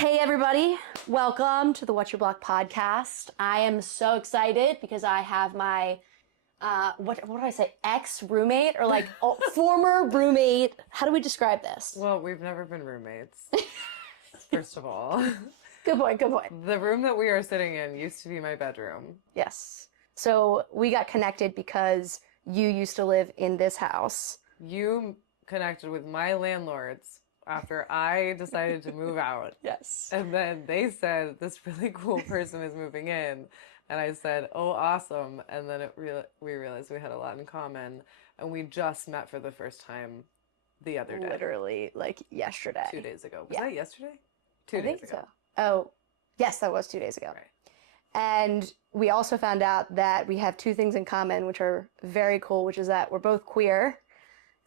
Hey everybody, welcome to the What's Your Block podcast. I am so excited because I have my, what do I say, ex-roommate or like former roommate. How do we describe this? Well, we've never been roommates, first of all. Good point, good point. The room that we are sitting in used to be my bedroom. Yes. So we got connected because you used to live in this house. You connected with my landlords after I decided to move out. Yes. And then they said, this really cool person is moving in. And I said, oh, awesome. And then we realized we had a lot in common. And we just met for the first time the other day. Literally, like yesterday. 2 days ago. Was Yeah. that yesterday? 2 I days think ago. so. Oh, yes, that was 2 days ago. Right. And we also found out that we have two things in common, which are very cool, which is that we're both queer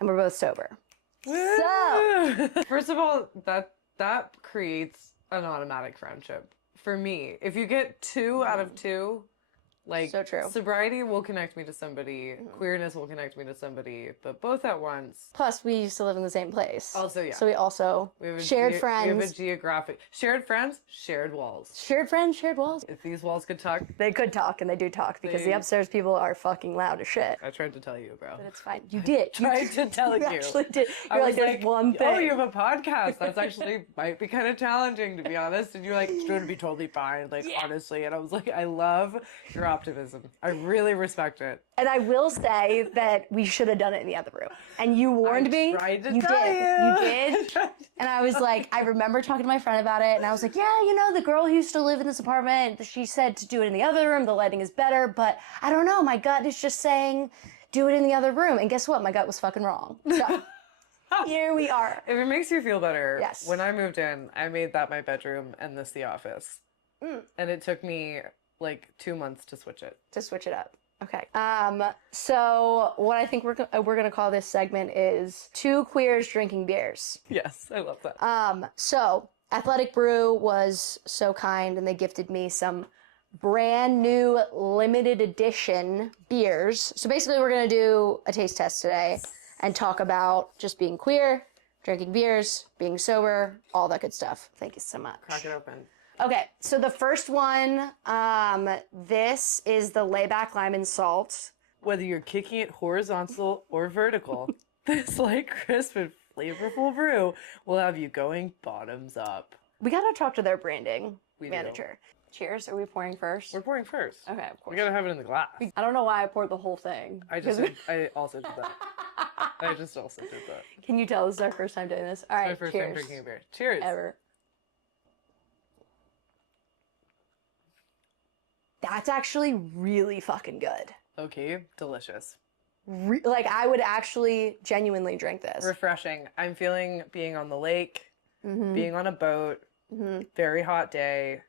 and we're both sober. So, first of all, that creates an automatic friendship for me. If you get 2 out of 2, like, So true. sobriety will connect me to somebody, queerness will connect me to somebody, but both at once. plus we used to live in the same place. Also, yeah. So we also We have shared We friends. have a geographic shared friends, shared walls. Shared friends, shared walls. If these walls could talk, They could talk, and they do talk, because the They- upstairs people are fucking loud as shit. I tried to tell you, bro. But it's fine. You did. Tried to tell you. actually did. I You're was like, there's one thing. oh, you have a podcast. That's actually might be kind of challenging, to be honest. And you're like, it's going to be totally fine, like, honestly. And I was like, I love your optimism. I really respect it. And I will say that we should have done it in the other room. And you warned me. Tried to You tell did. you. You did. And I was like, I remember talking to my friend about it, and I was like, yeah, you know, the girl who used to live in this apartment, she said to do it in the other room, the lighting is better, but I don't know, my gut is just saying, do it in the other room. And guess what? My gut was fucking wrong. So, here we are. If it makes you feel better, Yes. when I moved in, I made that my bedroom and this the office. And it took me like 2 months to switch it. To switch it up. Okay. So what I think we're gonna call this segment is two queers drinking beers. Yes, I love that. So Athletic Brew was so kind and they gifted me some brand new limited edition beers. So basically we're going to do a taste test today and talk about just being queer, drinking beers, being sober, all that good stuff. Thank you so much. Crack it open. Okay, so the first one, this is the Layback Lime and Salt. Whether you're kicking it horizontal or vertical, this light, crisp, and flavorful brew will have you going bottoms up. We gotta talk to their branding We do. manager. Cheers. Are we pouring first? We're pouring first. Okay, of course. We gotta have it in the glass. I don't know why I poured the whole thing. I also did that. I just also did that. Can you tell this is our first time doing this? All right, My first cheers. time drinking a beer. Cheers. Ever. That's actually really fucking good. Okay, delicious. Like, I would actually genuinely drink this. Refreshing. I'm feeling being on the lake, Mm-hmm. being on a boat, very hot day,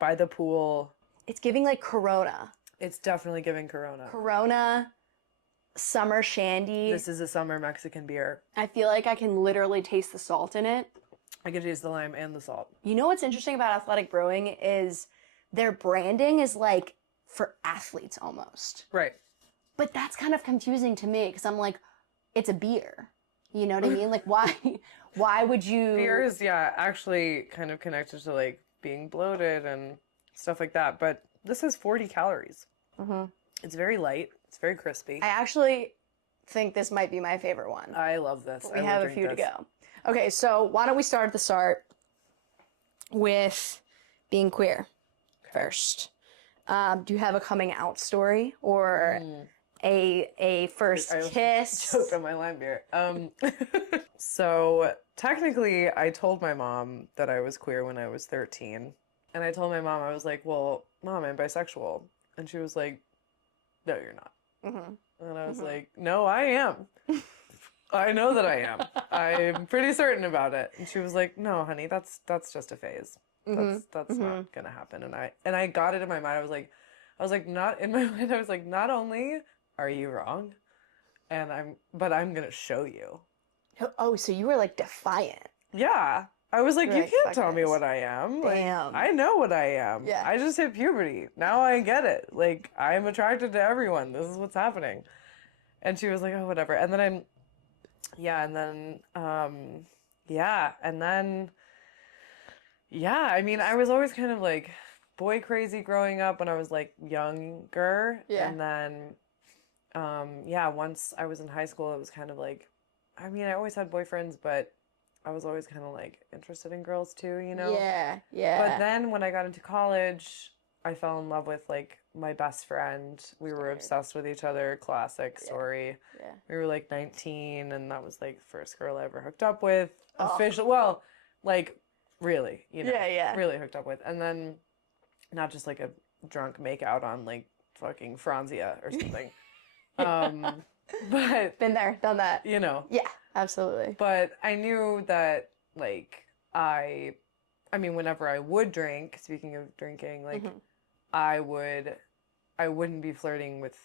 by the pool. It's giving like Corona. It's definitely giving Corona. Corona, summer shandy. This is a summer Mexican beer. I feel like I can literally taste the salt in it. I can taste the lime and the salt. You know what's interesting about Athletic Brewing is their branding is like for athletes almost. Right. But that's kind of confusing to me because I'm like, it's a beer. You know what I mean? Like, why would you? Beer is, yeah, actually kind of connected to like being bloated and stuff like that. But this has 40 calories. Mm-hmm. It's very light. It's very crispy. I actually think this might be my favorite one. I love this. We have a few to go. Okay, so why don't we start at the start with being queer first? Do you have a coming out story or a first kiss? Choked on my lime beer. So technically, I told my mom that I was queer when I was 13, and I told my mom, I was like, "Well, Mom, I'm bisexual," and she was like, "No, you're not." And I was like, "No, I am. I know that I am. I'm pretty certain about it." And she was like, "No, honey, that's just a phase. That's not gonna happen." And I got it in my mind. I was like, not in my mind. I was like, not only are you wrong, but I'm gonna show you. Oh, so you were like defiant. Yeah. I was like, you like, can't "Fuck tell me this." what I am. Like, Damn. I know what I am. Yeah. I just hit puberty. Now I get it. Like, I'm attracted to everyone. This is what's happening. And she was like, oh, whatever. And then Yeah, I mean, I was always kind of like boy crazy growing up when I was like younger. Yeah. And then, yeah, once I was in high school, it was kind of like, I mean, I always had boyfriends, but I was always kind of like interested in girls too, you know? Yeah, But yeah. then when I got into college, I fell in love with like my best friend. We were Scared. obsessed with each other. Classic Yeah, story. yeah. We were like 19, and that was like the first girl I ever hooked up with. Oh. Official, well, like really, Yeah, yeah. really hooked up with. And then not just like a drunk make out on like fucking Franzia or something. Um, but Been there, done that. you know, Yeah, absolutely. but I knew that like I mean whenever I would drink, speaking of drinking, like Mhm. I would I wouldn't be flirting with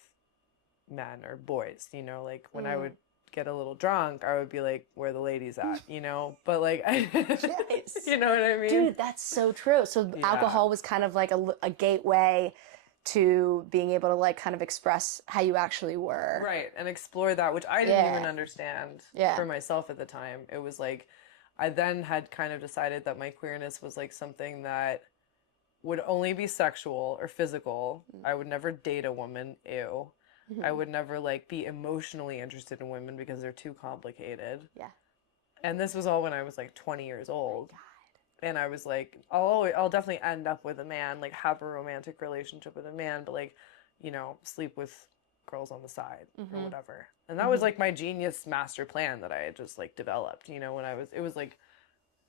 men or boys, you know, like when I would get a little drunk, I would be like, where the ladies at, you know? But like Yes. you know what I mean? Dude, that's so true. So Yeah. alcohol was kind of like a gateway to being able to like kind of express how you actually were. Right, and explore that, which I didn't even Yeah. understand Yeah. for myself at the time. It was like I then had kind of decided that my queerness was like something that would only be sexual or physical. I would never date a woman, ew. I would never like be emotionally interested in women because they're too complicated. Yeah. And this was all when I was like 20 years old. And I was like, I'll definitely end up with a man, like have a romantic relationship with a man, but like, you know, sleep with girls on the side or whatever. And that was like my genius master plan that I had just like developed, you know, when it was like,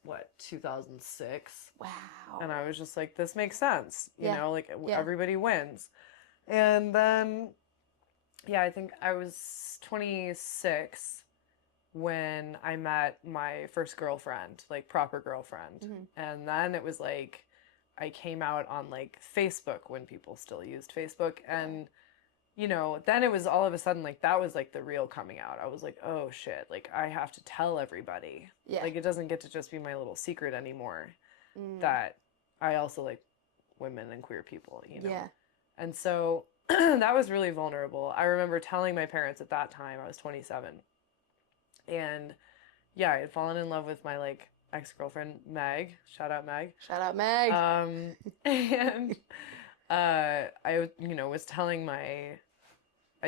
what, 2006? Wow. And I was just like, this makes sense, you Yeah. know, like Yeah. everybody wins. And then, yeah, I think I was 26 when I met my first girlfriend, like proper girlfriend. And then it was like I came out on like Facebook when people still used Facebook. And, you know, then it was all of a sudden like that was like the real coming out. I was like, oh shit, like I have to tell everybody. Yeah. Like it doesn't get to just be my little secret anymore Mm. that I also like women and queer people, you know? Yeah. And so that was really vulnerable. I remember telling my parents at that time, I was 27. And yeah, I had fallen in love with my like ex-girlfriend Meg. Shout out Meg. Shout out Meg. And I you know was telling I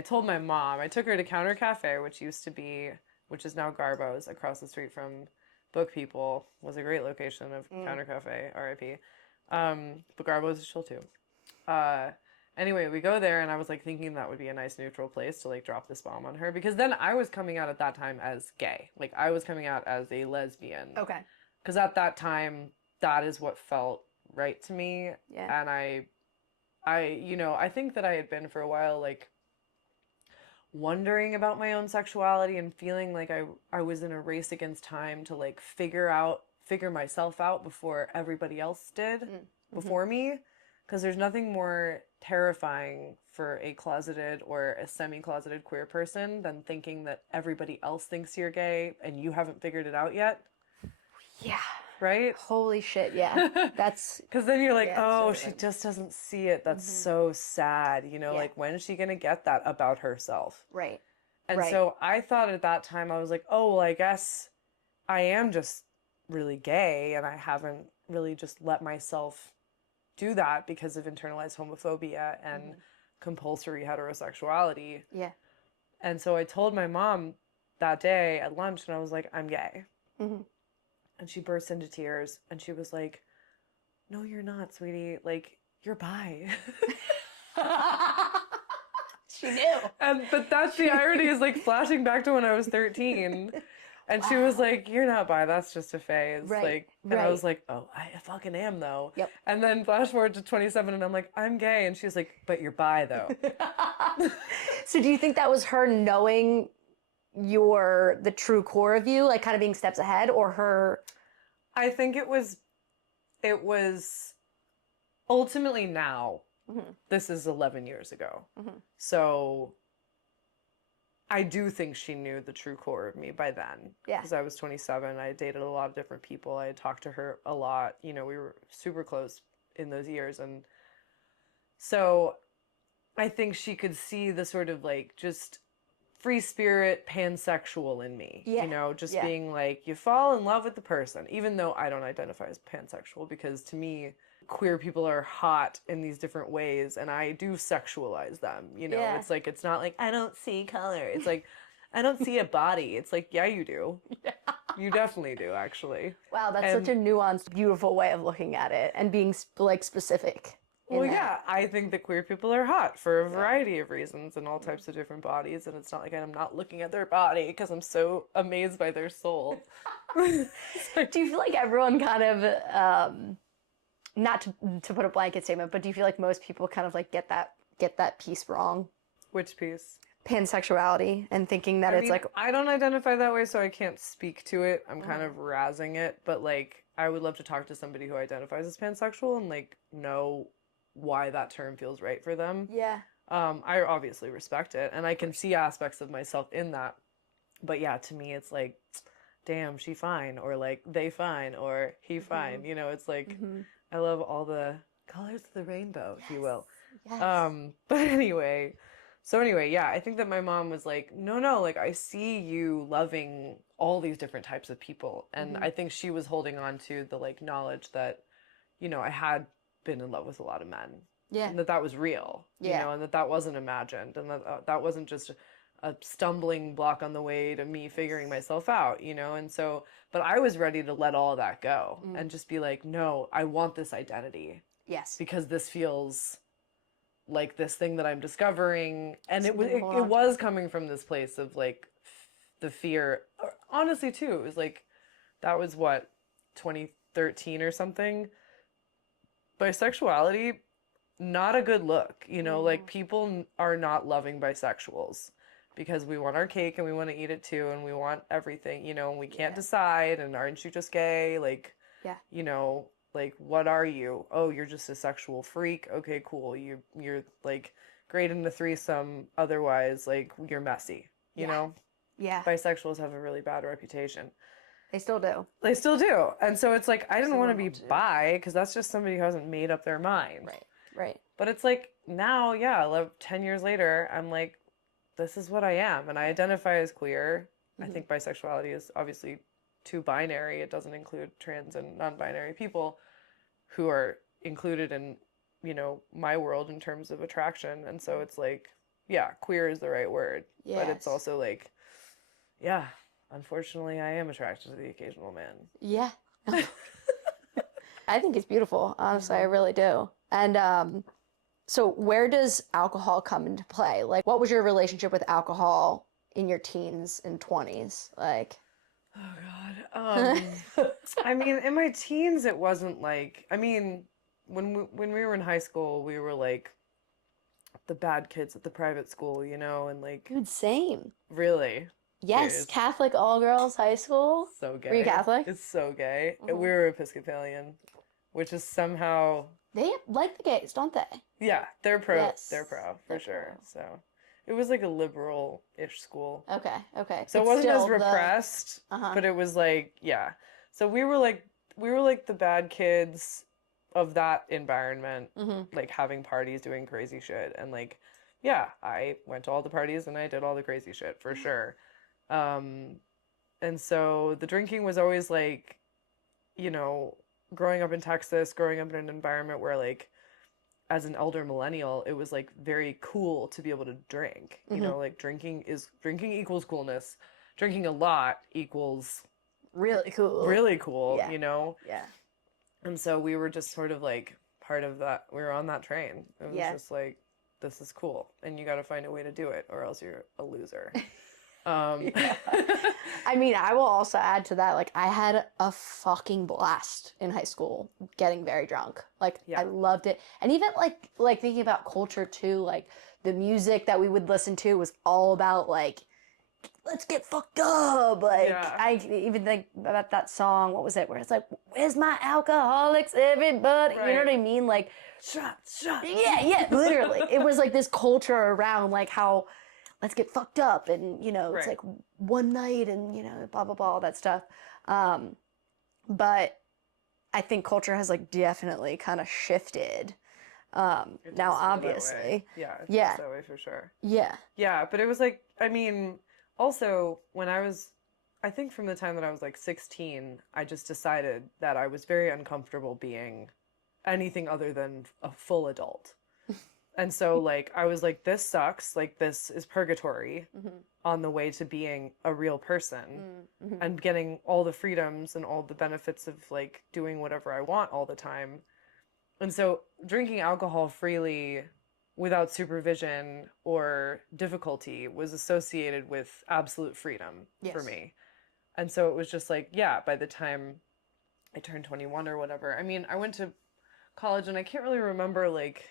told my mom. I took her to Counter Cafe, which is now Garbo's across the street from Book People. Was a great location of Counter Cafe, R.I.P. But Garbo's is chill too. Anyway, we go there, and I was like thinking that would be a nice neutral place to like drop this bomb on her, because then I was coming out at that time as gay. Like I was coming out as a lesbian. Okay. Because at that time, that is what felt right to me. Yeah. And you know, I think that I had been for a while like wondering about my own sexuality and feeling like I was in a race against time to like figure myself out before everybody else did before me. Because there's nothing more terrifying for a closeted or a semi-closeted queer person than thinking that everybody else thinks you're gay and you haven't figured it out yet. Yeah. Right? Holy shit, yeah. That's Because then you're like, Yeah, oh, it's she really- just doesn't see it. That's so sad. You know, Yeah. like when is she going to get that about herself? right. And Right. so I thought at that time, I was like, oh, well, I guess I am just really gay and I haven't really just let myself do that because of internalized homophobia and compulsory heterosexuality. Yeah. And so I told my mom that day at lunch and I was like, I'm gay. Mhm. And she burst into tears and she was like, no, you're not, sweetie. Like, you're bi. She knew. But that's the irony is like flashing back to when I was 13. And she was like, you're not bi, that's just a phase. Right, Like, and I right. was like, oh, I fucking am though. Yep. And then flash forward to 27 and I'm like, I'm gay. And she's like, but you're bi though. So do you think that was her knowing the true core of you, like kind of being steps ahead, or her? I think it was ultimately now, this is 11 years ago. So I do think she knew the true core of me by then. Yeah. Because I was 27. I dated a lot of different people. I had talked to her a lot. You know, we were super close in those years. And so I think she could see the sort of like just free spirit pansexual in me, Yeah. you know, just Yeah. being like, you fall in love with the person, even though I don't identify as pansexual, because to me, queer people are hot in these different ways, and I do sexualize them, you know. Yeah. It's like, it's not like, I don't see color. It's like, I don't see a body. It's like, yeah, you do. Yeah. You definitely do, actually. Wow, that's And- such a nuanced, beautiful way of looking at it and being like specific. in Well, that. yeah, I think that queer people are hot for a variety of reasons and all types of different bodies, and it's not like I'm not looking at their body because I'm so amazed by their soul. Do you feel like everyone kind of, not to put a blanket statement, but do you feel like most people kind of like get that piece wrong? Which piece? Pansexuality and thinking that I it's mean, like, I don't identify that way, so I can't speak to it. I'm kind of razzing it, but like, I would love to talk to somebody who identifies as pansexual and like know why that term feels right for them. yeah, I obviously respect it, and I can see aspects of myself in that. But yeah, to me, it's like, damn, she fine, or like they fine, or he fine. You know, it's like I love all the colors of the rainbow, if you will. yes. But anyway, yeah, I think that my mom was like, no, like I see you loving all these different types of people, and I think she was holding on to the like knowledge that, you know, I had been in love with a lot of men. Yeah. And that was real, you Yeah. know, and that wasn't imagined, and that wasn't just a stumbling block on the way to me figuring myself out, you know, and so, but I was ready to let all that go and just be like, no, I want this identity Yes. because this feels like this thing that I'm discovering, and it Something to hold it on to. was coming from this place of like the fear. Honestly, too, it was like that was what 2013 or something. Bisexuality, not a good look, you know, like people are not loving bisexuals because we want our cake and we want to eat it too, and we want everything, you know, and we can't decide, and aren't you just gay? Like, Yeah. you know, like what are you? Oh, you're just a sexual freak. Okay, cool. You're like great in the threesome, otherwise like you're messy, you know? Yeah. Bisexuals have a really bad reputation. They still do. They still do. And so it's like I didn't want to be normal too. bi because that's just somebody who hasn't made up their mind. Right. Right. But it's like now, yeah, 10 years later, I'm like, this is what I am. And I identify as queer. I think bisexuality is obviously too binary. It doesn't include trans and non-binary people who are included in, you know, my world in terms of attraction. And so it's like, yeah, queer is the right word. But it's Yes. also like, yeah, unfortunately, I am attracted to the occasional man. Yeah. I think it's beautiful. Honestly, I really do. And so where does alcohol come into play? Like, what was your relationship with alcohol in your teens and 20s? Like, Oh God. I mean, in my teens, it wasn't like. I mean, when we were in high school, we were like the bad kids at the private school, you know, and like dude, same. really Yes, Serious. Catholic all girls high school. so gay. Were you Catholic? It's so gay. We were Episcopalian, which is somehow They like the gays, don't they? yeah, they're pro. Yes, They're pro for they're sure. pro. So it was like a liberal-ish school. Okay, okay. So it But wasn't as still the- repressed, Uh-huh. but it was like, yeah. So we were like the bad kids of that environment, like having parties, doing crazy shit, and like, yeah, I went to all the parties and I did all the crazy shit for sure. And so the drinking was always like, you know, growing up in Texas, growing up in an environment where like as an elder millennial, it was like very cool to be able to drink. You know, like drinking equals coolness. Drinking a lot equals Really cool. really cool, Yeah. you know? Yeah. And so we were just sort of like part of that. We were on that train. It was Yeah. just like, this is cool. And you got to find a way to do it or else you're a loser. I mean, I will also add to that, like, I had a fucking blast in high school getting very drunk. Like, Yeah. I loved it. And even, like thinking about culture, too, like, the music that we would listen to was all about, like, let's get fucked up. Like, Yeah. I even think about that song, what was it, where it's like, where's my alcoholics, everybody? You know what I Right. mean? Like, shot. yeah, literally. It was like this culture around like how let's get fucked up and, you know, it's Right. like one night and, you know, blah, blah, blah, all that stuff. But I think culture has like definitely kind of shifted It Now, does feel that way. obviously, Yeah, it yeah, feels that way for sure. yeah, Yeah, but it was like, I mean, also when I think from the time that I was like 16, I just decided that I was very uncomfortable being anything other than a full adult. And so, like, I was like, this sucks. Like, this is purgatory on the way to being a real person and getting all the freedoms and all the benefits of, like, doing whatever I want all the time. And so, drinking alcohol freely without supervision or difficulty was associated with absolute freedom for Yes. me. And so, it was just like, yeah, by the time I turned 21 or whatever, I mean, I went to college and I can't really remember, like,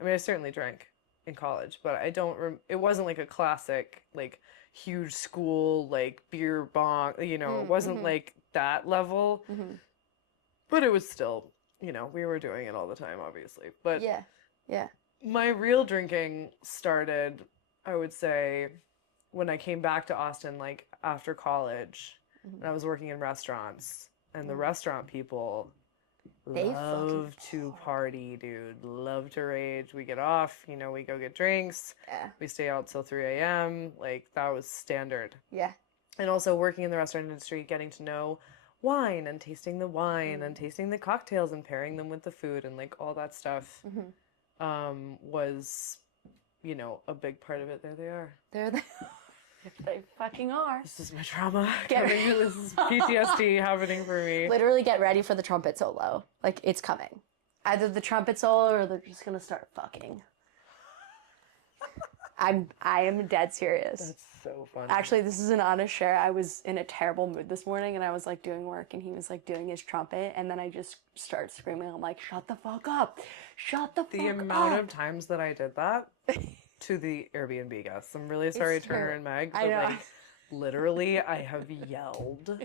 I mean, I certainly drank in college, but I don't. It wasn't like a classic, like huge school, like beer bong. You know, it wasn't like that level. But it was still, we were doing it all the time, obviously. But yeah, yeah. my real drinking started, I would say, when I came back to Austin, like after college, and I was working in restaurants, and the restaurant people They love fucking to party, dude. Love to rage. We get off, we go get drinks. Yeah. We stay out till 3 a.m. Like, that was standard. Yeah. And also working in the restaurant industry, getting to know wine and tasting the wine and tasting the cocktails and pairing them with the food and, like, all that stuff was, a big part of it. There they are. They fucking are. This is my trauma. Get This is PTSD happening for me. Literally get ready for the trumpet solo. Like, it's coming. Either the trumpet solo or they're just gonna start fucking. I am dead serious. That's so funny. Actually, this is an honest share. I was in a terrible mood this morning and I was like doing work and he was like doing his trumpet and then I just started screaming. I'm like, shut the fuck up. Shut the fuck up. The amount of times that I did that to the Airbnb guests. I'm really sorry, Turner and Meg. But I know. like, literally, I have yelled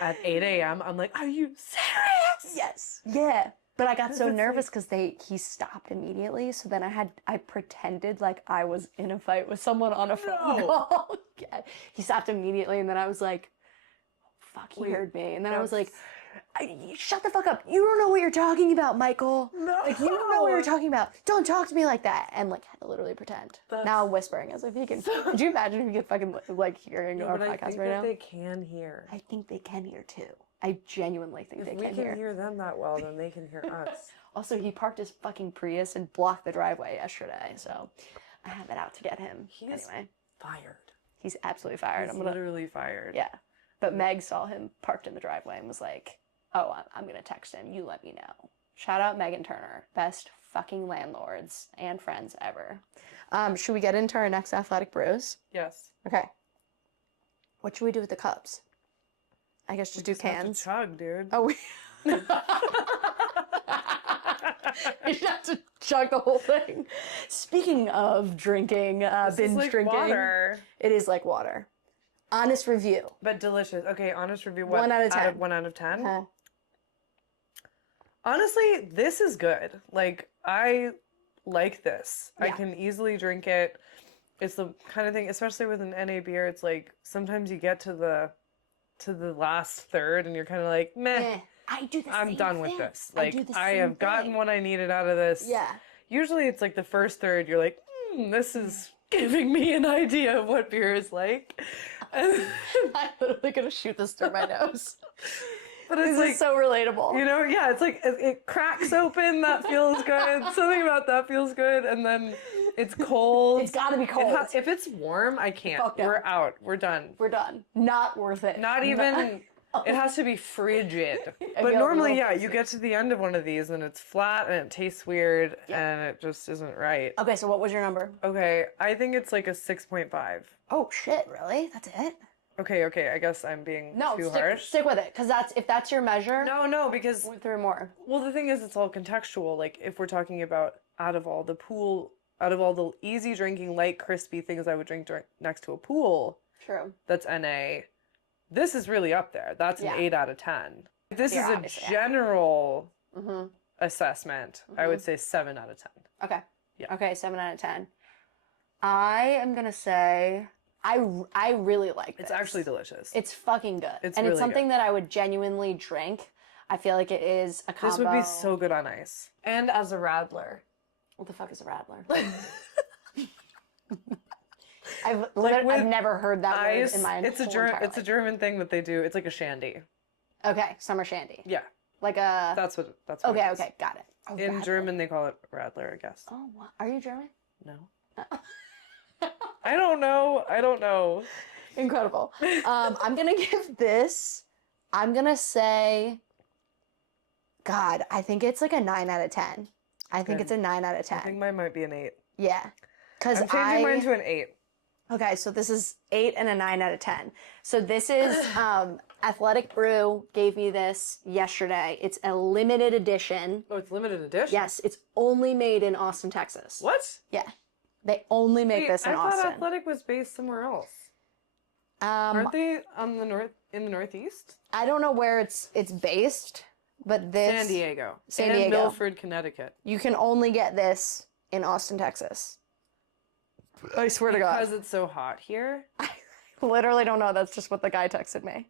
at 8 a.m. I'm like, are you serious? Yes. Yeah. But I got so nervous because he stopped immediately. So then I pretended like I was in a fight with someone on a phone call. Yeah. He stopped immediately and then I was like, fuck, he heard me. And then I was like, shut the fuck up. You don't know what you're talking about, Michael. No. Like, you don't know what you're talking about. Don't talk to me like that. And like, had to literally pretend. Now I'm whispering as if he can. Could you imagine if you could fucking like hearing our podcast right now? They can hear. I think they can hear too. I genuinely think they If we can can hear. hear them that well, then they can hear us. Also, he parked his fucking Prius and blocked the driveway yesterday, so I have it out to get him. Anyway, Fired. he's absolutely fired. He's literally fired. Yeah. But Meg saw him parked in the driveway and was like, oh, I'm going to text him. You let me know. Shout out Megan Turner. Best fucking landlords and friends ever. Should we get into our next athletic brews? Yes. Okay. What should we do with the cups? I guess just do Just have to cans. chug, dude. Oh, we... You should have to chug the whole thing. Speaking of drinking, This binge is like drinking. water. It is like water. Honest review. But delicious. Okay, honest review. What, 1 out of 10. 1 out of 10? Uh, Honestly, this is good. Like, I like this. I Yeah. can easily drink it. It's the kind of thing, especially with an NA beer, it's like sometimes you get to the last third and you're kind of like, meh, I do the I'm same done thing. with this. I Like, do the I same have gotten thing. what I needed out of this. Yeah. Usually it's like the first third, you're like, this is giving me an idea of what beer is like. And- I'm literally gonna shoot this through my nose. but it's This like, is so relatable. yeah, it's like it cracks open, that feels good. Something about that feels good. And then it's cold. It's gotta be cold. If it's warm, I can't. Fuck no. We're out. We're done. We're done. Not worth it. Not even, it has to be frigid. I But feel a normally, little yeah, you pussy. get to the end of one of these and it's flat and it tastes weird and it just isn't right. Okay, so what was your number? Okay, I think it's like a 6.5. Oh shit, really? That's it? Okay, I guess I'm being No, too harsh. stick with it, because if that's your measure, No, because three more. well, the thing is, it's all contextual. Like, if we're talking about out of all the easy drinking, light, crispy things I would drink next to a pool, True. that's NA, this is really up there. That's an Yeah. 8 out of 10. If this Yeah, is a obviously, yeah. general Mm-hmm. assessment, I would say 7 out of 10. Okay. Yeah. Okay, 7 out of 10. I am gonna say I really like this. It's actually delicious. It's fucking good. It's and really it's something that I would genuinely drink. I feel like it is a combo. This would be so good on ice. And as a radler. What the fuck is a radler? I've with never heard that word Ice, in my it's a German thing that they do. It's like a shandy. Okay, summer shandy. Yeah, Like a. that's what it Okay, is. okay, got it. Oh, In radler. German, they call it radler, I guess. Oh, are you German? No. I don't know. Incredible. I'm gonna give this. I'm gonna say. God, I think it's like a 9 out of 10. I think Good. it's a 9 out of I 10. think mine might be an 8. Yeah, because I'm changing mine to an 8. Okay, so this is 8 and a 9 out of 10. So this is Athletic Brew gave me this yesterday. It's a limited edition. Oh, it's limited edition? Yes, it's only made in Austin, Texas. What? Yeah, they only make this in I Austin. thought Athletic was based somewhere else. Aren't they on in the Northeast? I don't know where it's based, but this San Diego. San and Diego. Milford, Connecticut. You can only get this in Austin, Texas. I swear to God. Because it's so hot here? I literally don't know. That's just what the guy texted me.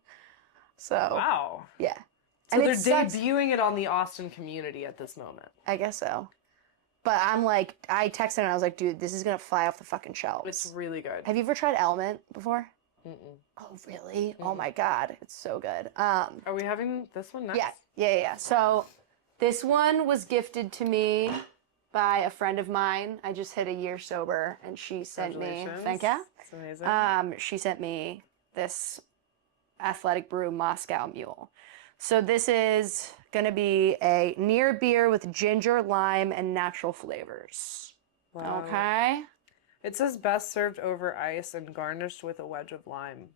So, Wow. yeah. So And they're it sucks. debuting it on the Austin community at this moment. I guess so. But I'm like, I texted him and I was like, dude, this is going to fly off the fucking shelves. It's really good. Have you ever tried Element before? Mm-mm. Oh, really? Oh my God. It's so good. Are we having this one next? Yeah. So this one was gifted to me by a friend of mine. I just hit a year sober and she sent me, thank you. It's amazing. She sent me this Athletic Brew Moscow Mule. So this is going to be a near beer with ginger, lime, and natural flavors. Wow. Okay. It says best served over ice and garnished with a wedge of lime.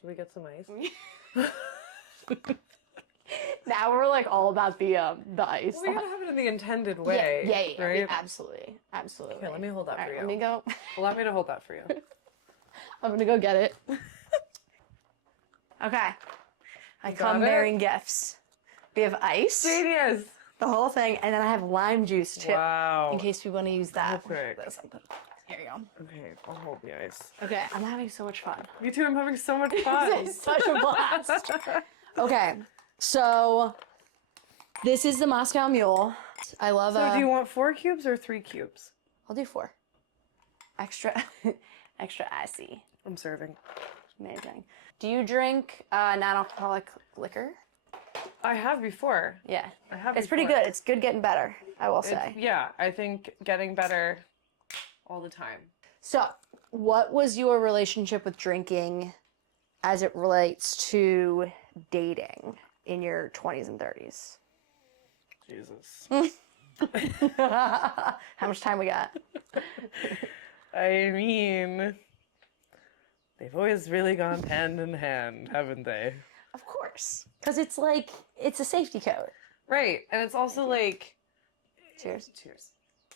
Should we get some ice? Now we're like all about the ice. We gotta have it in the intended way. Yeah, right? absolutely. Okay, let me hold that All for right, you. let me go. Allow me to hold that for you. I'm gonna go get it. Okay. I come got it? bearing gifts. We have ice, Genius! the whole thing, and then I have lime juice too. Wow. In case we want to use that. Perfect. Here you go. Okay, I'll hold the ice. Okay, I'm having so much fun. Me too, I'm having so much fun. This is such a blast. Okay, so this is the Moscow Mule. I love So do you want 4 cubes or 3 cubes? I'll do 4. Extra, extra icy. I'm serving. Amazing. Do you drink non-alcoholic liquor? I have before. Yeah. I have It's pretty before. good. It's good getting better, I will say. Yeah, I think getting better all the time. So, what was your relationship with drinking as it relates to dating in your 20s and 30s? Jesus. How much time we got? I mean, they've always really gone hand in hand, haven't they? Of course. Because it's like, it's a safety code. Right, and it's also like, Cheers. cheers.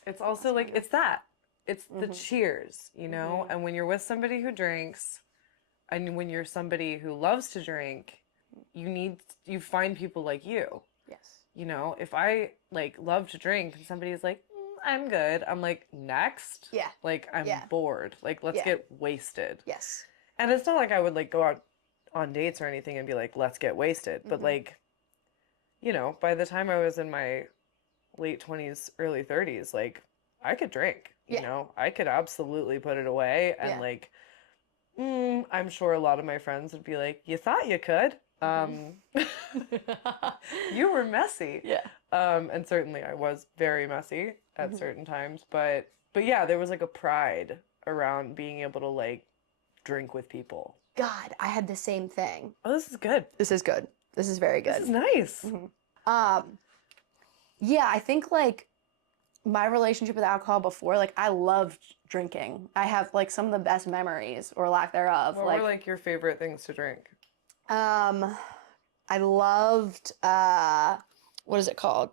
It's also like, it's that. It's the cheers, you know? And when you're with somebody who drinks, and when you're somebody who loves to drink, you find people like you. Yes. You know, if I like love to drink and somebody's like, I'm good, I'm like, next? Yeah. Like, I'm Yeah. bored. Like, let's Yeah. get wasted. Yes. And it's not like I would like go out on dates or anything and be like, let's get wasted. But like, you know, by the time I was in my late 20s, early 30s, like, I could drink. You Yeah. know, I could absolutely put it away. And Yeah. like, I'm sure a lot of my friends would be like, you thought you could. You were messy. Yeah. And certainly I was very messy at certain times, but yeah, there was like a pride around being able to like drink with people. God, I had the same thing. Oh, this is good. This is good. This is very good. This is nice. Yeah, I think like my relationship with alcohol before, like I loved drinking. I have like some of the best memories or lack thereof. What were like your favorite things to drink? I loved what is it called?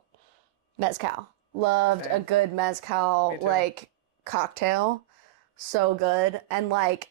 Mezcal. Loved Okay. a good mezcal Me too. like cocktail. So good. And like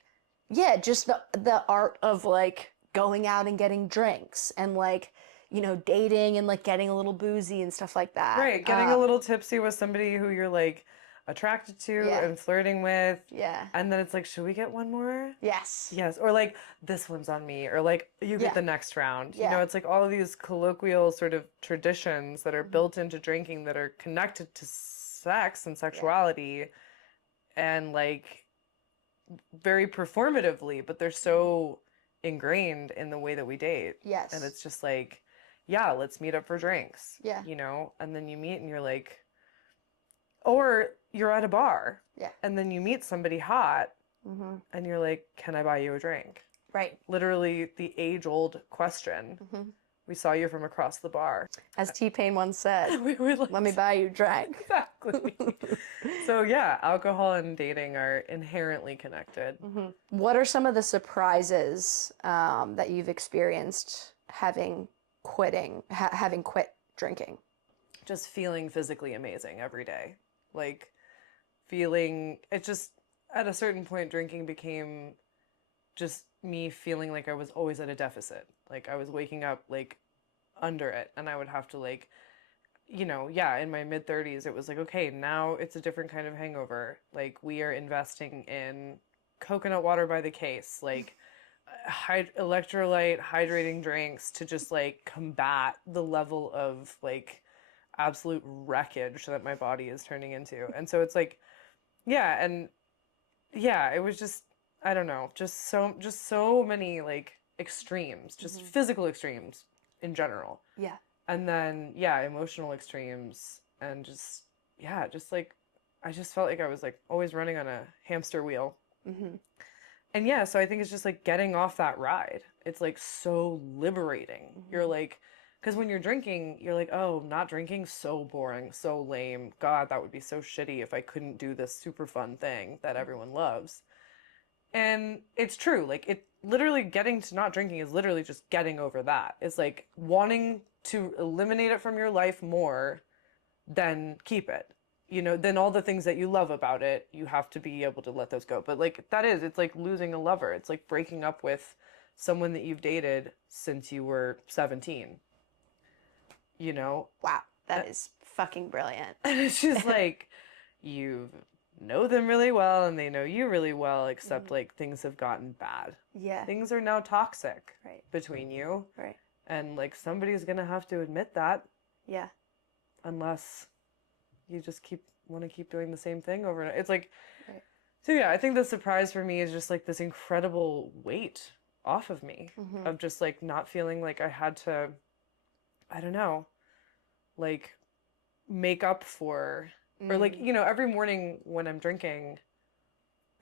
yeah, just the art of like going out and getting drinks and like, you know, dating and like getting a little boozy and stuff like that. Right, getting a little tipsy with somebody who you're like attracted to Yeah. and flirting with. Yeah. And then it's like, should we get one more? Yes. Yes. Or like, this one's on me. Or like, you get Yeah. the next round. You Yeah. know, it's like all of these colloquial sort of traditions that are built into drinking that are connected to sex and sexuality and like very performatively, but they're so ingrained in the way that we date. Yes. And it's just like, yeah, let's meet up for drinks. Yeah. You know, and then you meet and you're like, or you're at a bar. Yeah. And then you meet somebody hot Mm-hmm. and you're like, can I buy you a drink? Right. Literally the age-old question. Mm-hmm. We saw you from across the bar. As T-Pain once said, We were like, let me buy you a drink. exactly. So yeah, alcohol and dating are inherently connected. What are some of the surprises that you've experienced having having quit drinking? Just feeling physically amazing every day. Like feeling, it just, at a certain point, drinking became just me feeling like I was always at a deficit. Like I was waking up like under it and I would have to like, you know, yeah, in my mid 30s, it was like, okay, now it's a different kind of hangover. Like we are investing in coconut water by the case, like electrolyte hydrating drinks to just like combat the level of like absolute wreckage that my body is turning into. And so it's like, yeah, and yeah, it was just, I don't know, just so many like extremes, just physical extremes in general. Yeah. And then yeah, emotional extremes and just yeah, just like I just felt like I was like always running on a hamster wheel. Mm-hmm. And yeah, so I think it's just like getting off that ride. It's like so liberating. You're like, because when you're drinking, you're like, oh, not drinking, so boring, so lame. God, that would be so shitty if I couldn't do this super fun thing that everyone loves. And it's true. Like, it literally getting to not drinking is literally just getting over that. It's like wanting to eliminate it from your life more than keep it. You know, then all the things that you love about it, you have to be able to let those go. But like, it's like losing a lover. It's like breaking up with someone that you've dated since you were 17. You know? Wow, that is fucking brilliant. And it's just like, you know them really well and they know you really well, except like things have gotten bad. Yeah. Things are now toxic Right. between you. Right. And like somebody's gonna have to admit that Yeah. unless you just want to keep doing the same thing over and over. It's like, Right. so yeah, I think the surprise for me is just like this incredible weight off of me of just like not feeling like I had to, I don't know, like make up for, or like, you know, every morning when I'm drinking,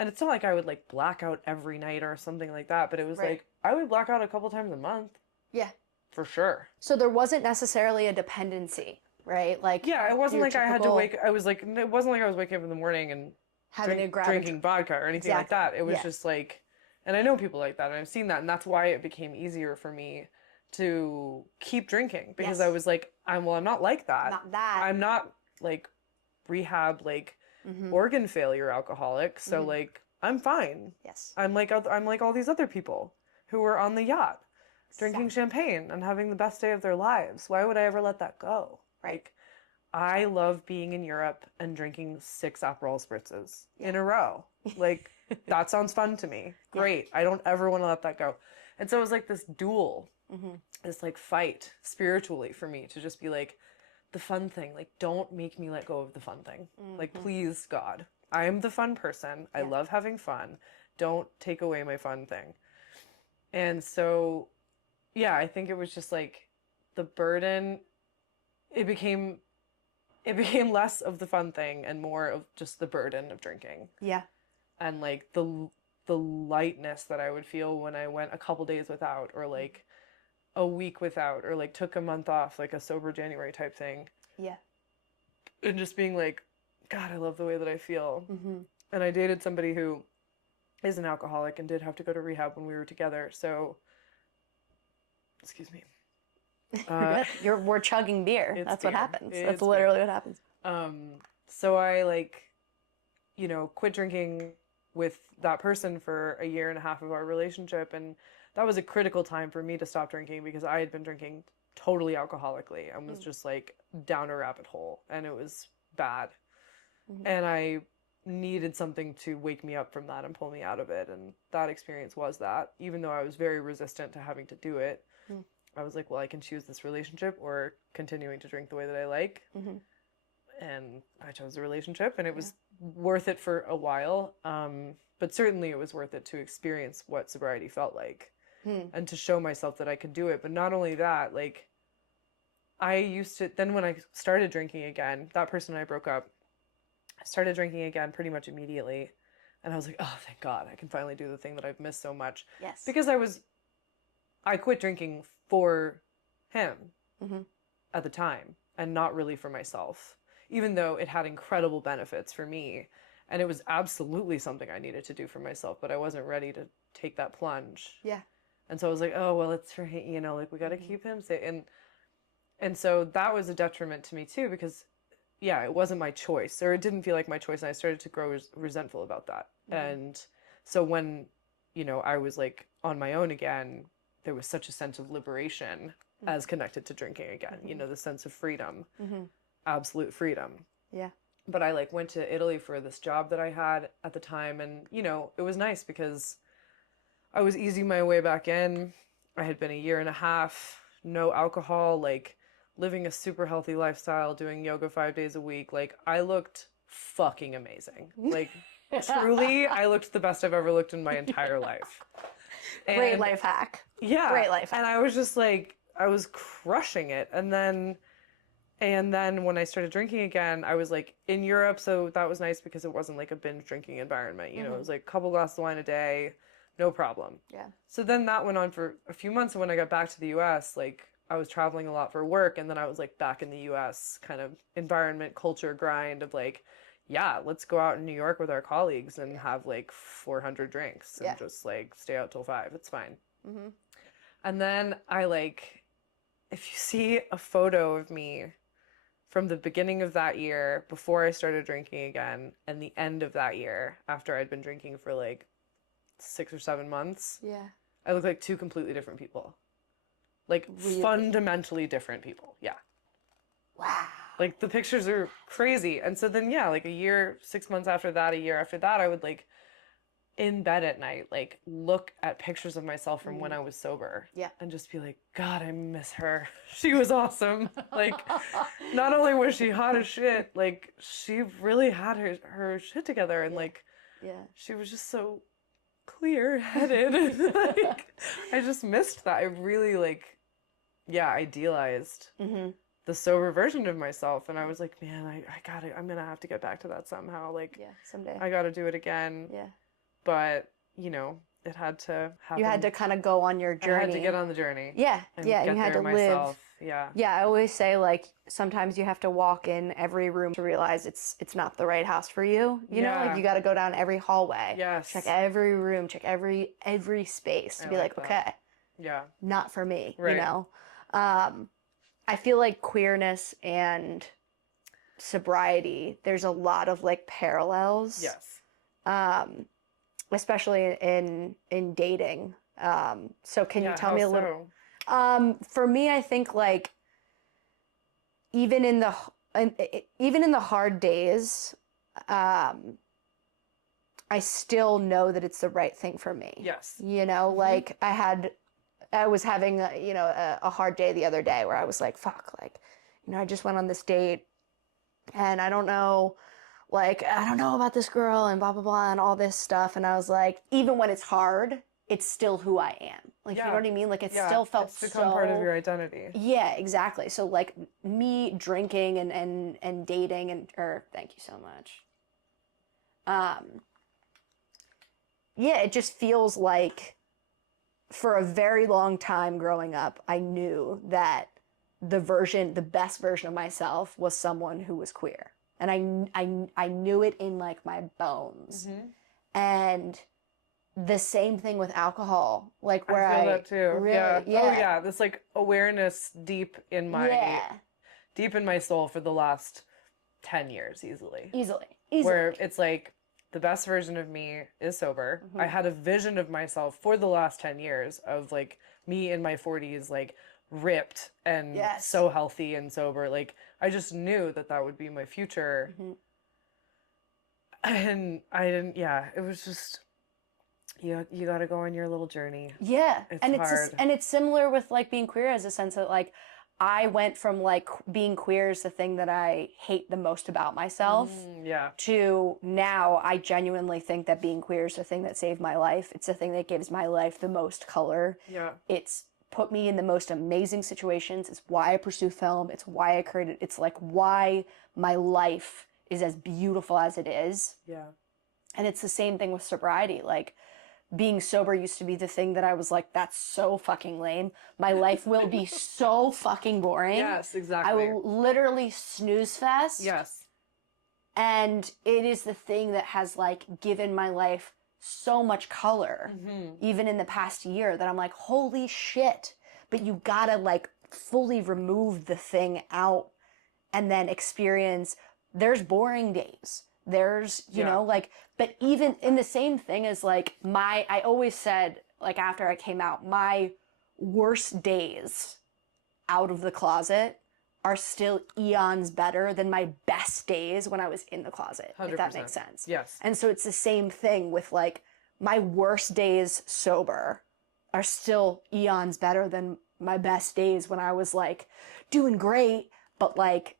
and it's not like I would like black out every night or something like that, but it was Right. like, I would black out a couple times a month. Yeah. For sure. So there wasn't necessarily a dependency, right? Like, Yeah, it wasn't your like I had to typical wake, I was like, it wasn't like I was waking up in the morning and having to grab a drinking vodka or anything like Exactly. that. It was Yeah. just like, and I know people like that, and I've seen that, and that's why it became easier for me to keep drinking because Yes. I was like, I'm not like that. Not that. I'm not like rehab like Mhm. organ failure alcoholic, so like I'm fine. Yes. I'm like all these other people who were on the yacht drinking champagne and having the best day of their lives. Why would I ever let that go? Right. Like, I love being in Europe and drinking 6 Aperol spritzes in a row. Like, that sounds fun to me. Great. I don't ever want to let that go. And so it was like this duel, this like fight spiritually for me to just be like, the fun thing, like, don't make me let go of the fun thing. Like, please, God, I am the fun person. I love having fun. Don't take away my fun thing. And so, yeah, I think it was just like the burden, it became less of the fun thing and more of just the burden of drinking. Yeah. And like the lightness that I would feel when I went a couple days without, or like a week without, or like took a month off, like a sober January type thing. Yeah. And just being like, God, I love the way that I feel. And I dated somebody who is an alcoholic and did have to go to rehab when we were together. So, excuse me. We're chugging beer. It's That's what beer. happens. It's That's beer. literally what happens. So I like, you know, quit drinking with that person for a year and a half of our relationship. And that was a critical time for me to stop drinking because I had been drinking totally alcoholically and was just like down a rabbit hole and it was bad. and I needed something to wake me up from that and pull me out of it. And that experience was that, even though I was very resistant to having to do it, I was like, well, I can choose this relationship or continuing to drink the way that I like. And I chose the relationship, and it was worth it for a while. But certainly it was worth it to experience what sobriety felt like and to show myself that I could do it. But not only that, like, I used to, then when I started drinking again, that person and I broke up, I started drinking again pretty much immediately. And I was like, oh, thank God, I can finally do the thing that I've missed so much. Yes. Because I quit drinking for him at the time and not really for myself, even though it had incredible benefits for me. And it was absolutely something I needed to do for myself, but I wasn't ready to take that plunge. Yeah. And so I was like, oh, well, it's for him, you know, like, we got to keep him safe. And so that was a detriment to me too, because yeah, it wasn't my choice, or it didn't feel like my choice. And I started to grow resentful about that. And so when, you know, I was like on my own again, there was such a sense of liberation as connected to drinking again, you know, the sense of freedom, absolute freedom. Yeah. But I like went to Italy for this job that I had at the time. And, you know, it was nice because I was easing my way back in. I had been a year and a half, no alcohol, like living a super healthy lifestyle, doing yoga 5 days a week. Like, I looked fucking amazing. Like, truly, I looked the best I've ever looked in my entire life. Great life hack. Yeah. Great life hack. And I was just like, I was crushing it. And then when I started drinking again, I was like in Europe. So that was nice because it wasn't like a binge drinking environment. You know, it was like a couple glasses of wine a day, no problem. Yeah. So then that went on for a few months. And when I got back to the US, like I was traveling a lot for work. And then I was like back in the US kind of environment, culture grind of like, yeah, let's go out in New York with our colleagues and have like 400 drinks and just like stay out till 5. It's fine. And then if you see a photo of me from the beginning of that year, before I started drinking again, and the end of that year, after I'd been drinking for like 6 or 7 months, I look like two completely different people. Like, really? Fundamentally different people. Yeah. Wow. Like, the pictures are crazy. And so then, yeah, like a year, 6 months after that, a year after that, I would like in bed at night, like look at pictures of myself from when I was sober. Yeah. And just be like, God, I miss her. She was awesome. Like, not only was she hot as shit, like she really had her shit together. And like, she was just so clear-headed. Like, I just missed that. I really idealized the sober version of myself. And I was like, man, I'm gonna have to get back to that somehow. Like, someday. I gotta do it again. Yeah. But, you know, it had to happen. You had to kind of go on your journey. I had to get on the journey. Yeah. And you had to myself. live. Yeah. Yeah, I always say like sometimes you have to walk in every room to realize it's not the right house for you. You know, like you got to go down every hallway. Yes. Check every room, check every space to be like, okay. Yeah. Not for me, Right. you know. I feel like queerness and sobriety, there's a lot of like parallels. Yes. Especially in dating. So can you tell me a little? So? For me, I think like even in the hard days, I still know that it's the right thing for me. Yes. You know, like I was having a hard day the other day where I was like, fuck, like, you know, I just went on this date and I don't know about this girl and blah, blah, blah, and all this stuff. And I was like, even when it's hard, it's still who I am. Like, you know what I mean? Like, it still felt it's become part of your identity. Yeah, exactly. So, like, me drinking and dating thank you so much. Yeah, it just feels like for a very long time growing up, I knew that the best version of myself was someone who was queer. And I knew it in like my bones. And the same thing with alcohol, like where I feel that too. Really, Oh yeah, this like awareness deep in my soul for the last 10 years easily. Where it's like the best version of me is sober. I had a vision of myself for the last 10 years of like me in my 40s, like ripped and so healthy and sober. Like, I just knew that would be my future. And I didn't, yeah, it was just, you got to go on your little journey. Yeah. It's And hard. and it's similar with like being queer as a sense that like I went from like being queer is the thing that I hate the most about myself Yeah. to now I genuinely think that being queer is the thing that saved my life. It's the thing that gives my life the most color. Yeah. It's put me in the most amazing situations. It's why I pursue film. It's why I created, it's like why my life is as beautiful as it is. Yeah. And it's the same thing with sobriety. Like, being sober used to be the thing that I was like, that's so fucking lame. My life will be so fucking boring. Yes, exactly. I will literally snooze fest. Yes. And it is the thing that has like given my life so much color, even in the past year, that I'm like, holy shit. But you gotta like fully remove the thing out and then experience, there's boring days. There's, you know, like, but even in the same thing as like I always said, like after I came out, my worst days out of the closet are still eons better than my best days when I was in the closet, if that 100%. makes sense. Yes. And so it's the same thing with like my worst days sober are still eons better than my best days when I was like doing great, but like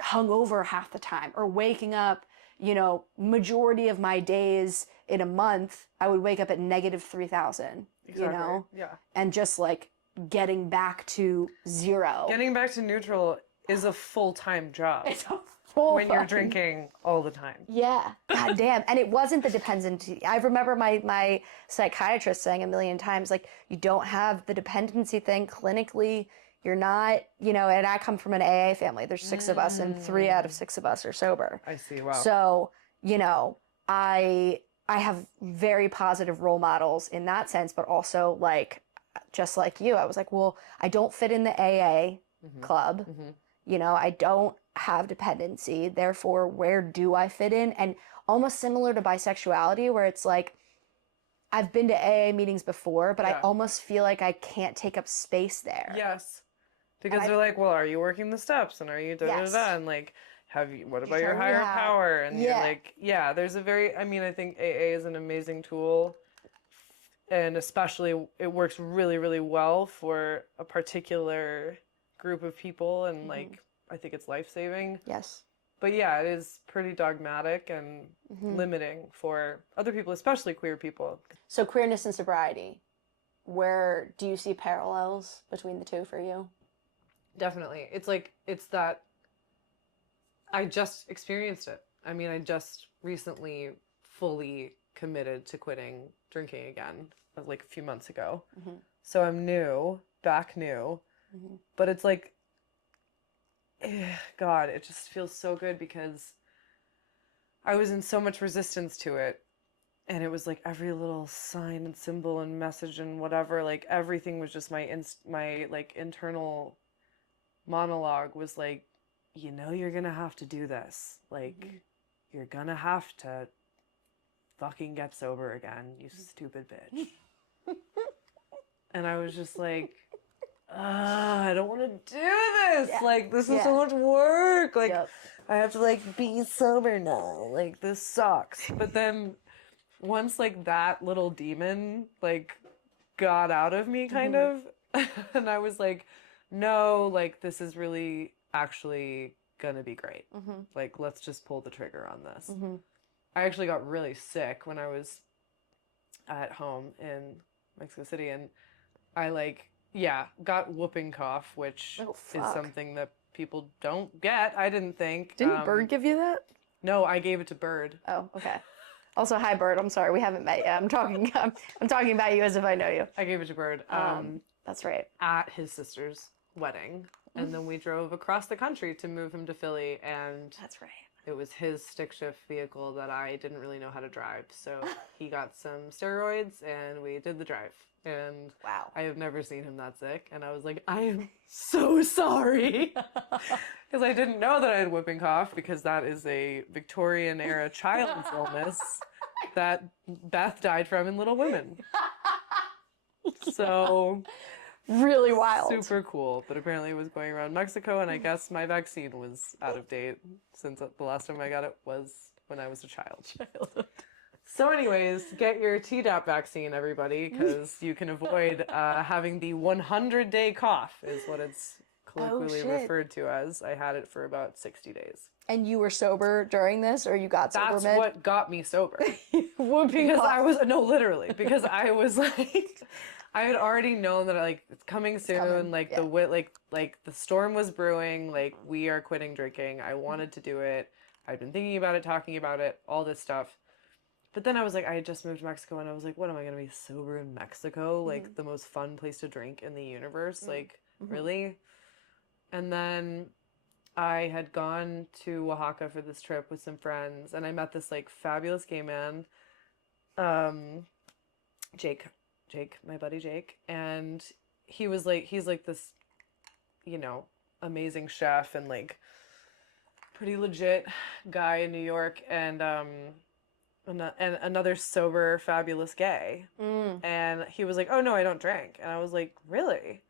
hungover half the time, or waking up, you know, majority of my days in a month, I would wake up at negative 3,000, Exactly. you know, Yeah. and just like getting back to zero. Getting back to neutral is a full-time job It's a full when you're fucking- drinking all the time. Yeah. God damn. And it wasn't the dependency. I remember my psychiatrist saying a million times, like, you don't have the dependency thing clinically. You're not, you know, and I come from an AA family. There's 6 of us, and 3 out of 6 of us are sober. I see. Wow. So, you know, I have very positive role models in that sense, but also like, just like you, I was like, well, I don't fit in the AA club. You know, I don't have dependency. Therefore, where do I fit in? And almost similar to bisexuality, where it's like, I've been to AA meetings before, but I Yeah. almost feel like I can't take up space there. Yes. Because I- they're like, well, are you working the steps? And are you da da Yes. da? And like, what about try your higher rehab? power? And Yeah. you're like, yeah, there's a very, I mean, I think AA is an amazing tool. And especially, it works really, really well for a particular group of people. And like, I think it's life saving. Yes. But yeah, it is pretty dogmatic and limiting for other people, especially queer people. So queerness and sobriety, where do you see parallels between the two for you? Definitely. It's like, it's that I just experienced it. I mean, I just recently fully committed to quitting drinking again, like a few months ago. So I'm new, back new. But it's like, God, it just feels so good because I was in so much resistance to it. And it was like every little sign and symbol and message and whatever, like everything was just my like internal monologue was like, you know, you're gonna have to do this. Like, you're gonna have to fucking get sober again, you stupid bitch. And I was just like, I don't want to do this. Yeah. Like, this is Yeah. so much work. Like, Yep. I have to like be sober now. Like, this sucks. But then once like that little demon like got out of me kind of, and I was like, no, like this is really actually gonna be great. Like, let's just pull the trigger on this. I actually got really sick when I was at home in Mexico City, and I like, yeah, got whooping cough, which Oh, is fuck. something that people don't get. I didn't think. Didn't Bird give you that? No, I gave it to Bird. Oh, okay. Also, hi, Bird. I'm sorry, we haven't met yet. I'm talking about you as if I know you. I gave it to Bird That's right. at his sister's wedding. And then we drove across the country to move him to Philly, and That's right. it was his stick shift vehicle that I didn't really know how to drive. So he got some steroids and we did the drive. And Wow. I have never seen him that sick. And I was like, I am so sorry. Because I didn't know that I had whooping cough, because that is a Victorian era child's illness that Beth died from in Little Women. So Really wild. super cool. But apparently it was going around Mexico, and I guess my vaccine was out of date since the last time I got it was when I was a child. So anyways, get your Tdap vaccine, everybody, because you can avoid having the 100-day cough is what it's colloquially shit. referred to as. I had it for about 60 days. And you were sober during this, or you got sober That's mid? what got me sober. Whooping Because cough. I was, no, literally, because I was like, I had already known that like it's coming soon, coming, like yeah. like the storm was brewing, like we are quitting drinking. I wanted to do it. I'd been thinking about it, talking about it, all this stuff. But then I was like, I had just moved to Mexico, and I was like, what am I gonna be sober in Mexico? Like the most fun place to drink in the universe, like really? And then I had gone to Oaxaca for this trip with some friends, and I met this like fabulous gay man, Jake, my buddy Jake, and he's like this, you know, amazing chef and like pretty legit guy in New York, and another sober, fabulous gay, and he was like, "Oh no, I don't drink," and I was like, "Really?"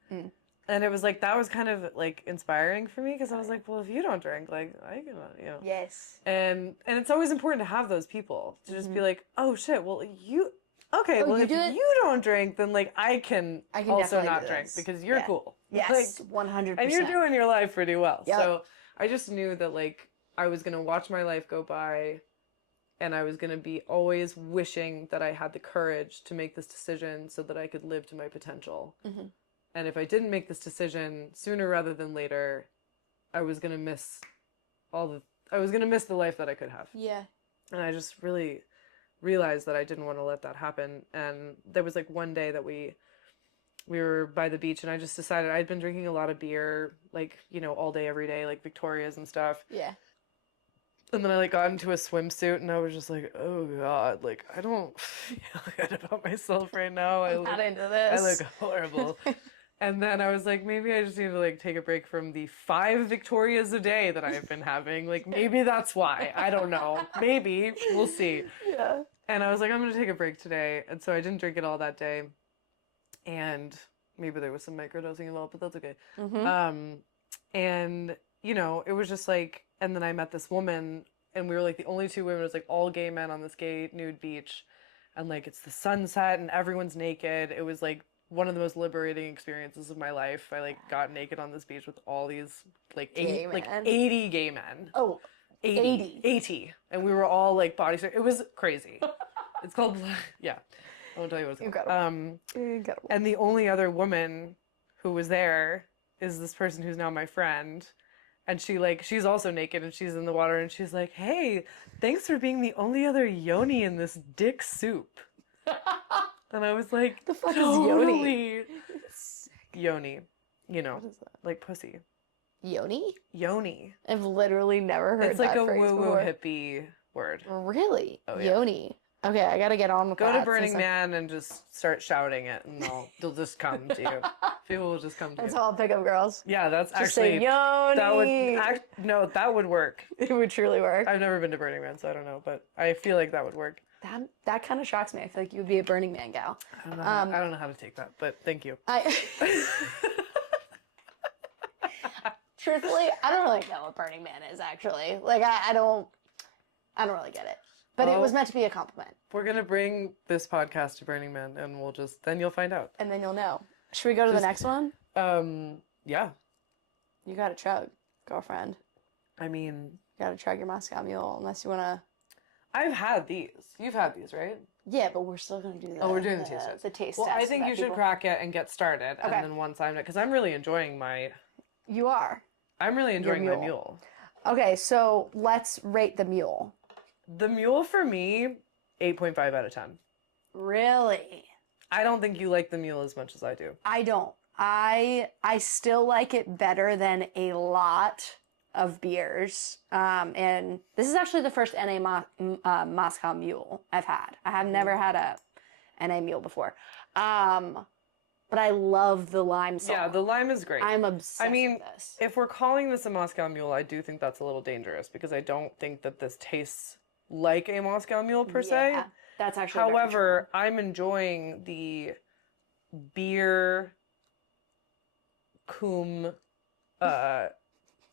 And it was like, that was kind of like inspiring for me because I was like, well, if you don't drink, like I can, you know. Yes. And it's always important to have those people to just be like, oh shit, well okay, well you if do it? you don't drink, then like I can also definitely not do drink this. because you're Yeah. cool. Yes, Like, 100%. and you're doing your life pretty well. Yep. So I just knew that like I was gonna watch my life go by, and I was gonna be always wishing that I had the courage to make this decision so that I could live to my potential. And if I didn't make this decision sooner rather than later, I was gonna miss the life that I could have. Yeah. And I just really realized that I didn't want to let that happen. And there was like one day that we were by the beach, and I just decided I'd been drinking a lot of beer, like, you know, all day, every day, like Victoria's and stuff. Yeah. And then I like got into a swimsuit, and I was just like, oh God, like I don't feel good about myself right now. I'm not into this. I look horrible. And then I was like, maybe I just need to like take a break from the 5 Victorias a day that I've been having. Like maybe that's why. I don't know. Maybe. We'll see. Yeah. And I was like, I'm gonna take a break today. And so I didn't drink it all that day. And maybe there was some microdosing involved, but that's okay. And you know, it was just like, and then I met this woman, and we were like the only 2 women. It was like all gay men on this gay nude beach, and like it's the sunset and everyone's naked. It was like one of the most liberating experiences of my life. I like got naked on this beach with all these like Gay like men. 80 gay men. Oh, 80. And we were all like body. It was crazy. It's called, yeah. I won't tell you what it's called. Incredible. Incredible. And the only other woman who was there is this person who's now my friend. And she's also naked, and she's in the water, and she's like, hey, thanks for being the only other yoni in this dick soup. And I was like, The fuck is yoni? totally. Yoni. You know, What is that? like pussy. Yoni? Yoni. I've literally never heard It's like that a phrase woo-woo before. hippie word. Really? Oh, yeah. Yoni. Okay, I gotta get on with Go that. to Burning since Man and just start shouting it, and they'll just come to you. People will just come to That's you. all pickup girls. Yeah, that's Just actually say Yoni. that would no, that would work. It would truly work. I've never been to Burning Man, so I don't know, but I feel like that would work. That kind of shocks me. I feel like you would be a Burning Man gal. I don't know how to take that, but thank you. Truthfully, I don't really know what Burning Man is actually. Like I don't really get it. But it was meant to be a compliment. We're gonna bring this podcast to Burning Man, and then you'll find out. And then you'll know. Should we go to the next one? Yeah. You gotta chug, girlfriend. I mean, You gotta chug your Moscow Mule unless you wanna. I've had these. You've had these, right? Yeah, but we're still gonna do the. Oh, we're doing the taste test. The taste Well, test. I think that you should people- crack it and get started, Okay. and then once because I'm really enjoying You are. I'm really enjoying my mule. mule. Okay, so let's rate the mule. The mule for me, 8.5 out of 10. Really? I don't think you like the mule as much as I do. I don't. I still like it better than a lot of beers. And this is actually the first NA Moscow Mule I've had. I have never had a NA Mule before. But I love the lime salt. Yeah, the lime is great. I'm obsessed I mean, with this. if we're calling this a Moscow Mule, I do think that's a little dangerous because I don't think that this tastes like a Moscow Mule per se. Yeah, that's actually very However, I'm enjoying the beer cum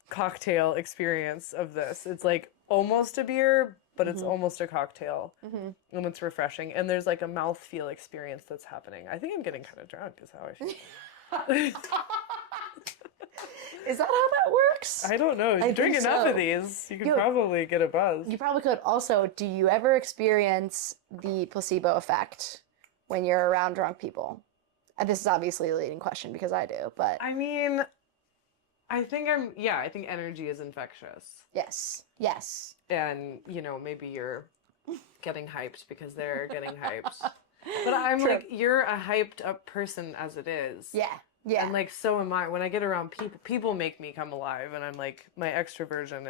cocktail experience of this. It's like almost a beer, but it's almost a cocktail, and it's refreshing. And there's like a mouthfeel experience that's happening. I think I'm getting kind of drunk, is how I feel. Is that how that works? I don't know. If I you drink think enough so. of these, you could You- probably get a buzz. You probably could. Also, do you ever experience the placebo effect when you're around drunk people? And this is obviously a leading question because I do, but I mean, I think energy is infectious. yes, yes. And, maybe you're getting hyped because they're getting hyped. But I'm True. like, you're a hyped up person as it is. Yeah, yeah. And like, so am I. When I get around people make me come alive, and I'm like, my extroversion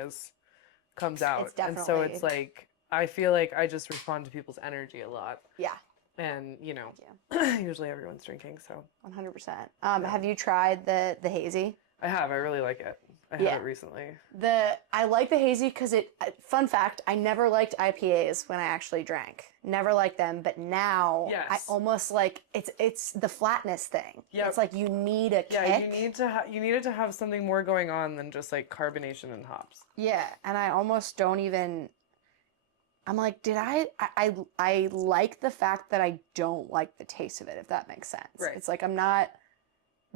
comes out. And so definitely- it's like, I feel like I just respond to people's energy a lot. Yeah, And, usually everyone's drinking, so. 100%. Have you tried the hazy? I really like it. I Yeah. had it recently. I like the hazy because fun fact, I never liked IPAs when I actually drank. Never liked them, but now I Yes. almost like it's the flatness thing. Yep. It's like you need a Yeah, kick. you needed to have something more going on than just like carbonation and hops. Yeah, and I almost don't even. I'm like, did I like the fact that I don't like the taste of it, if that makes sense. Right. It's like I'm not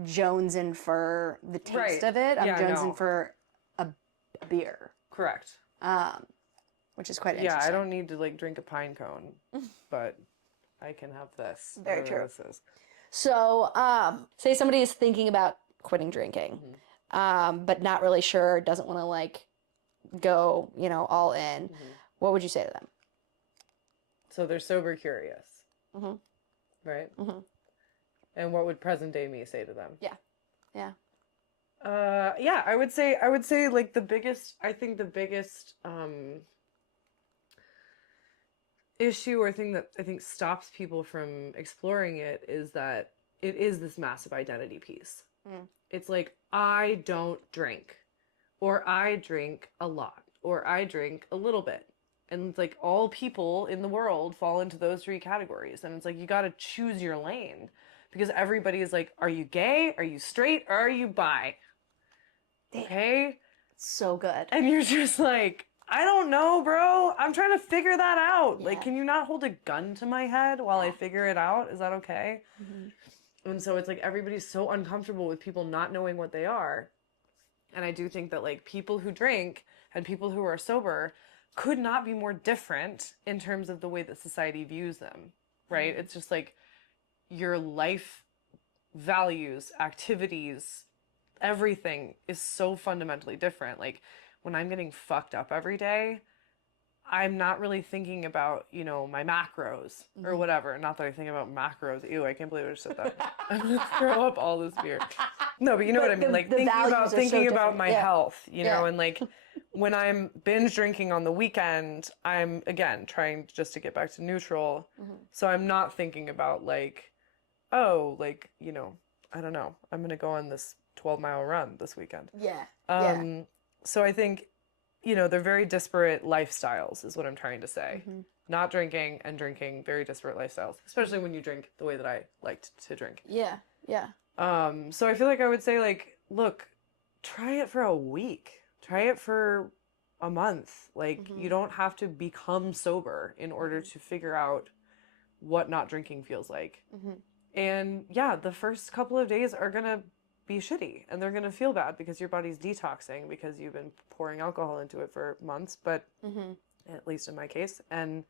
jonesing for the taste Right. of it. I'm Yeah, jonesing no. for a beer, Correct. which is quite Yeah, interesting. I don't need to like drink a pine cone, but I can have this. Very whatever true. This is. So, say somebody is thinking about quitting drinking, but not really sure, doesn't want to like go, all in. What would you say to them? So they're sober curious, Mhm. right? Mhm. And what would present day me say to them? Yeah. Yeah. Yeah, I would say like the biggest issue or thing that I think stops people from exploring it is that it is this massive identity piece. Mm. It's like, I don't drink, or I drink a lot, or I drink a little bit. And it's like all people in the world fall into those three categories. And it's like, you got to choose your lane because everybody is like, are you gay? Are you straight? Or are you bi? Damn. Okay. So good. And you're just like, I don't know, bro. I'm trying to figure that out. Like, Yeah. can you not hold a gun to my head while I figure it out? Is that okay? And so it's like everybody's so uncomfortable with people not knowing what they are. And I do think that like people who drink and people who are sober could not be more different in terms of the way that society views them, right? It's just like your life values, activities, everything is so fundamentally different. Like when I'm getting fucked up every day, I'm not really thinking about, my macros or whatever. Not that I think about macros. Ew, I can't believe I just said that. I'm gonna throw up all this beer. No, but you know But what I mean. the- Like the values are so thinking about different. my Yeah. health, Yeah. and like when I'm binge drinking on the weekend, I'm again trying just to get back to neutral. So I'm not thinking about like, oh, like, I don't know. I'm gonna go on this 12-mile run this weekend. Yeah. So I think, they're very disparate lifestyles is what I'm trying to say. Not drinking and drinking, very disparate lifestyles, especially when you drink the way that I liked to drink. Yeah. Yeah. So I feel like I would say like, look, try it for a week. Try it for a month. Like you don't have to become sober in order to figure out what not drinking feels like. And yeah, the first couple of days are going to be shitty and they're going to feel bad because your body's detoxing because you've been pouring alcohol into it for months, but at least in my case. And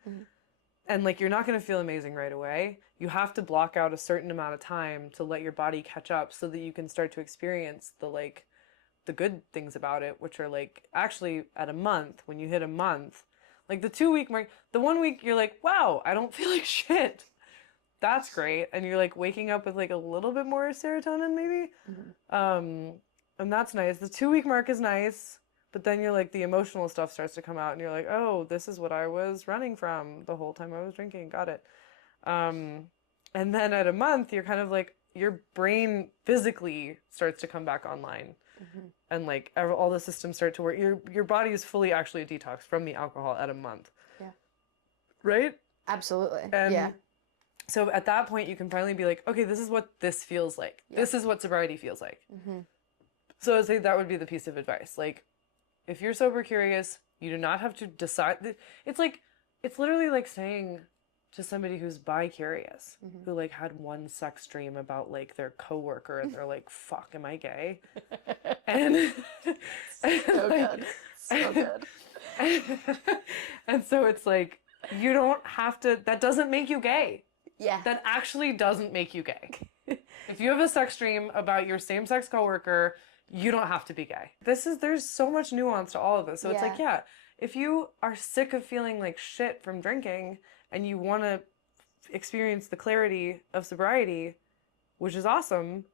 like, you're not going to feel amazing right away. You have to block out a certain amount of time to let your body catch up so that you can start to experience the good things about it, which are like actually at a month, when you hit a month, like the 2-week mark, the 1 week, you're like, wow, I don't feel like shit. That's great. And you're like waking up with like a little bit more serotonin maybe. And that's nice. The 2-week mark is nice, but then you're like, the emotional stuff starts to come out and you're like, oh, this is what I was running from the whole time I was drinking. Got it. And then at a month, you're kind of like, your brain physically starts to come back online. And like all the systems start to work. Your body is fully actually detoxed from the alcohol at a month. Yeah. Right? Absolutely. And yeah. So at that point, you can finally be like, okay, this is what this feels like. Yeah. This is what sobriety feels like. So I'd say that would be the piece of advice. Like, if you're sober curious, You do not have to decide. It's literally like saying to somebody who's bi-curious, who like had one sex dream about like their coworker and they're like, fuck, am I gay? And So good. So good. and so it's like, you don't have to, that doesn't make you gay. Yeah. That actually doesn't make you gay. If you have a sex dream about your same-sex coworker, you don't have to be gay. There's so much nuance to all of this. So it's like, yeah, if you are sick of feeling like shit from drinking and you want to experience the clarity of sobriety, which is awesome,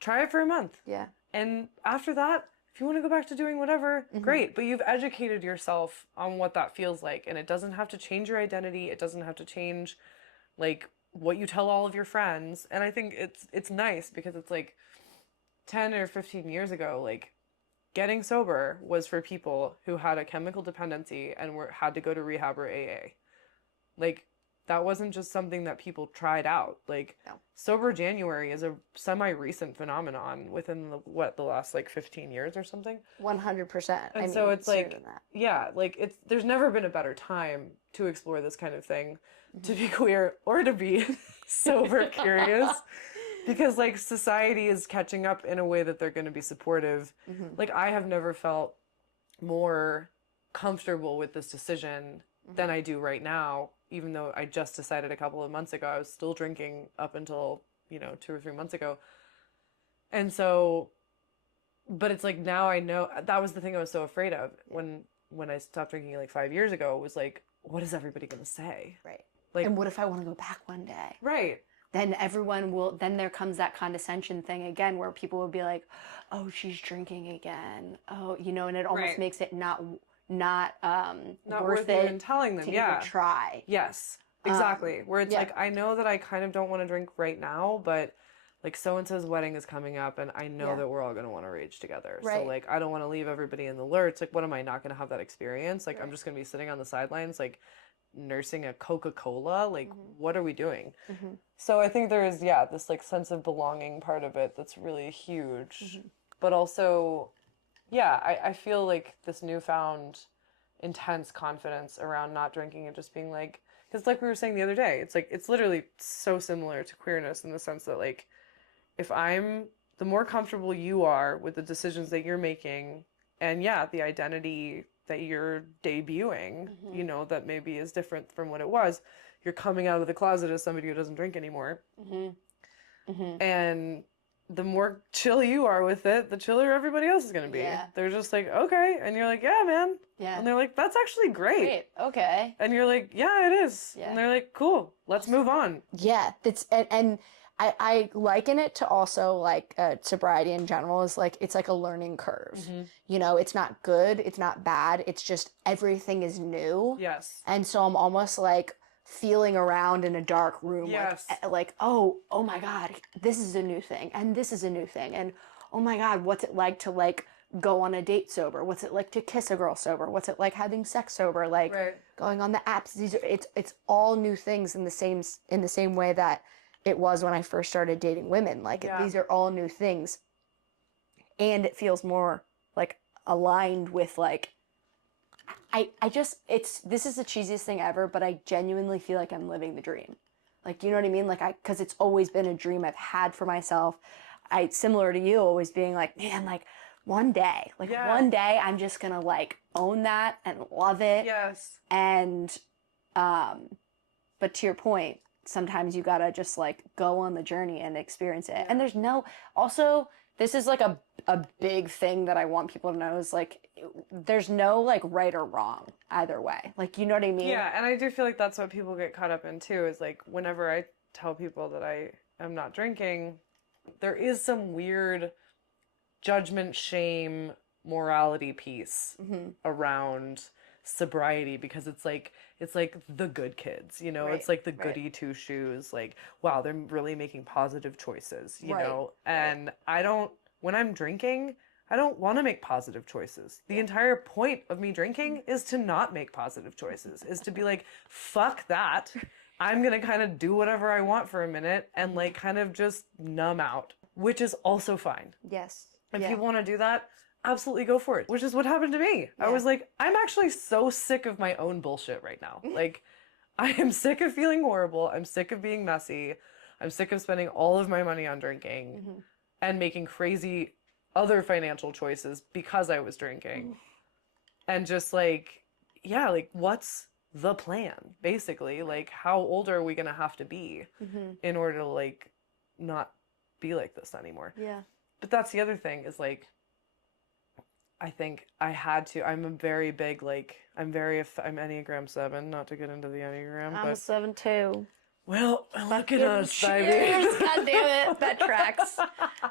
try it for a month. Yeah. And after that, if you want to go back to doing whatever, great. But you've educated yourself on what that feels like. And it doesn't have to change your identity. It doesn't have to change, like, what you tell all of your friends. And I think it's nice because it's like 10 or 15 years ago, like, getting sober was for people who had a chemical dependency and had to go to rehab or AA. Like, that wasn't just something that people tried out. Like, Sober January is a semi-recent phenomenon within the last like 15 years or something. 100%. And so it's like, yeah, like there's never been a better time to explore this kind of thing, to be queer or to be sober curious, because like society is catching up in a way that they're going to be supportive. Like, I have never felt more comfortable with this decision than I do right now, even though I just decided a couple of months ago. I was still drinking up until, 2 or 3 months ago. And so, but it's like, now I know, that was the thing I was so afraid of when I stopped drinking like 5 years ago, was like, what is everybody going to say? Right. Like, And what if I want to go back one day? right. Then then there comes that condescension thing again where people will be like, oh, she's drinking again. Oh, and it almost Right. makes it not Not worth worth it even telling them. to Yeah. even try. Yes, exactly. Where it's yeah. like, I know that I kind of don't want to drink right now, but like so-and-so's wedding is coming up and I know that we're all going to want to rage together. So Right. like, I don't want to leave everybody in the lurch. Like, what am I not going to have that experience? Like, I'm just going to be sitting on the sidelines, like nursing a Coca-Cola. Like, what are we doing? So I think there is, this like sense of belonging part of it that's really huge. But also, I feel like this newfound intense confidence around not drinking and just being like, because like we were saying the other day, it's like, it's literally so similar to queerness in the sense that like, if the more comfortable you are with the decisions that you're making and the identity that you're debuting, that maybe is different from what it was, you're coming out of the closet as somebody who doesn't drink anymore. And the more chill you are with it, the chiller everybody else is going to be. Yeah. They're just like, okay. And you're like, yeah, man. Yeah. And they're like, that's actually great. Great. Okay. And you're like, yeah, it is. Yeah. And they're like, cool, let's move on. Yeah, that's and I liken it to also like sobriety in general is like, it's like a learning curve. It's not good, it's not bad, it's just everything is new. Yes. And so I'm almost like feeling around in a dark room, Yes. like oh my God, this is a new thing, and this is a new thing, and oh my God, what's it like to like go on a date sober? What's it like to kiss a girl sober? What's it like having sex sober? Like going on the apps. It's all new things in the same way that it was when I first started dating women. Like these are all new things, and it feels more like aligned with like. This is the cheesiest thing ever, but I genuinely feel like I'm living the dream. Like, you know what I mean? Like, because it's always been a dream I've had for myself. Similar to you, always being like, man, like one day, one day I'm just gonna like own that and love it. Yes. And, but to your point, sometimes you gotta just like go on the journey and experience it. And this is like a big thing that I want people to know is like, there's no like right or wrong either way. Like, you know what I mean? Yeah, and I do feel like that's what people get caught up in too, is like whenever I tell people that I am not drinking, there is some weird judgment, shame, morality piece around sobriety, because it's like the good kids, Right, it's like the goody two shoes, like, wow, they're really making positive choices, you know? And when I'm drinking, I don't want to make positive choices. The entire point of me drinking is to not make positive choices, is to be like, fuck that. I'm going to kind of do whatever I want for a minute and like kind of just numb out, which is also fine. Yes. If people want to do that, absolutely go for it, which is what happened to me. I Yeah. was like, I'm actually so sick of my own bullshit right now. Like, I am sick of feeling horrible. I'm sick of being messy. I'm sick of spending all of my money on drinking and making crazy other financial choices because I was drinking. And just like, yeah, like, what's the plan, basically? Like, how old are we gonna have to be in order to, like, not be like this anymore? Yeah. But that's the other thing is, like, I think I had to. I'm a very big, like, I'm Enneagram 7, not to get into the Enneagram, I'm a but 7 too. well, look at us, baby. Cheers. God damn it. That tracks.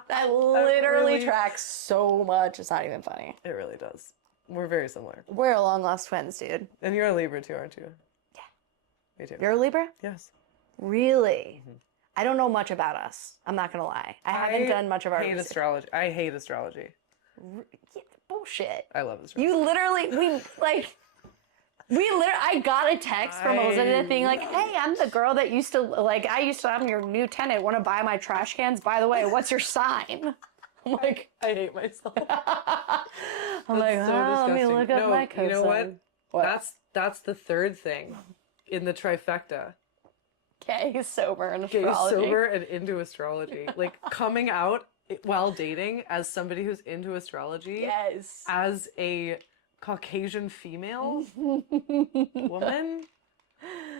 That literally really- tracks so much. It's not even funny. It really does. We're very similar. We're long lost twins, dude. And you're a Libra too, aren't you? Yeah. Me too. You're a Libra? Yes. Really? I don't know much about us. I'm not gonna lie. I haven't done much of our hate research. astrology. I hate astrology. Yeah, bullshit. I love astrology. You literally, I got a text from Elizabeth being like, hey, I'm the girl that used to, like, I used to have your new tenant, want to buy my trash cans? By the way, what's your sign? I'm like, I hate myself. I'm like, so let me disgusting. look up No, my code you know what? What? That's the third thing in the trifecta. Gay, sober, and Gay, astrology. sober, and into astrology. Like, coming out while dating as somebody who's into astrology Yes. as a Caucasian female woman,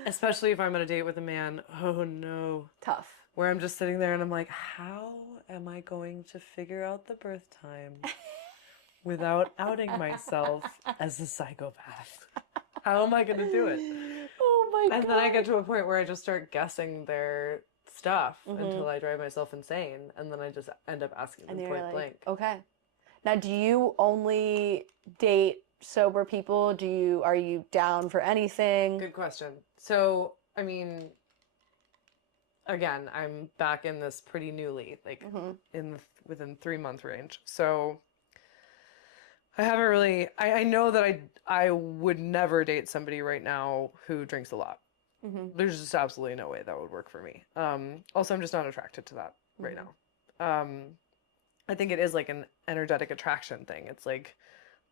especially if I'm on a date with a man. Oh no. Tough. Where I'm just sitting there and I'm like, how am I going to figure out the birth time without outing myself as a psychopath? How am I going to do it? Oh my And then I get to a point where I just start guessing their stuff until I drive myself insane, and then I just end up asking them And you're point like, blank. okay. Now, do you only date sober people? Are you down for anything? Good question. So, I mean, again, I'm back in this pretty newly, like within 3-month range. So I haven't really. I know that I would never date somebody right now who drinks a lot. There's just absolutely no way that would work for me. Also, I'm just not attracted to that right now. I think it is like an energetic attraction thing. It's like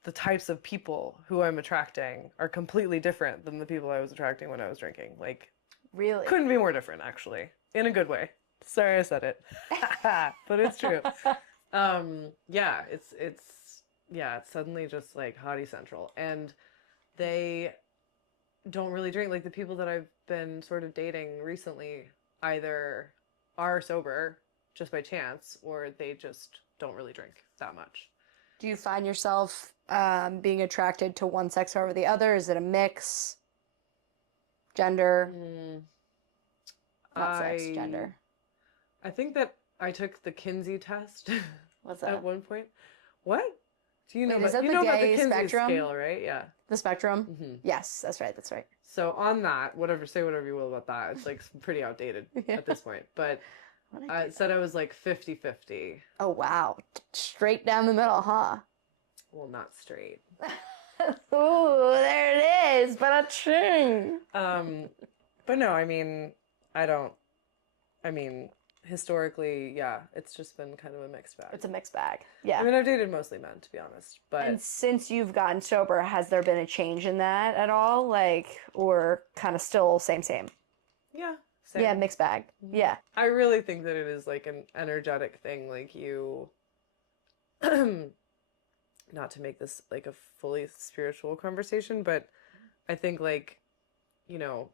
the types of people who I'm attracting are completely different than the people I was attracting when I was drinking. Like, Really? couldn't be more different, actually, in a good way. Sorry I said it, but it's true. Yeah, it's suddenly just like hottie central, and they don't really drink. Like, the people that I've been sort of dating recently either are sober just by chance, or they just don't really drink that much. Do you find yourself being attracted to one sex over the other? Is it a mix? Gender? Not sex, gender. I think that I took the Kinsey test What's at that? one point. What? Do you know? Wait, is about, that you the know about the gay Kinsey spectrum? scale, right? Yeah. The spectrum? Yes, that's right, that's right. So on that, say whatever you will about that. It's like pretty outdated at this point. But it said I was like 50-50. Oh, wow. Straight down the middle, huh? Well, not straight. Ooh, there it is. Ba-da-ching. But no, I mean, historically, yeah, it's just been kind of a mixed bag. It's a mixed bag. Yeah. I mean, I've dated mostly men, to be honest. But And since you've gotten sober, has there been a change in that at all? Like, or kind of still same? yeah, same. Yeah, mixed bag. Yeah. I really think that it is like an energetic thing. Like, you, not to make this like a fully spiritual conversation, but I think, like, you know,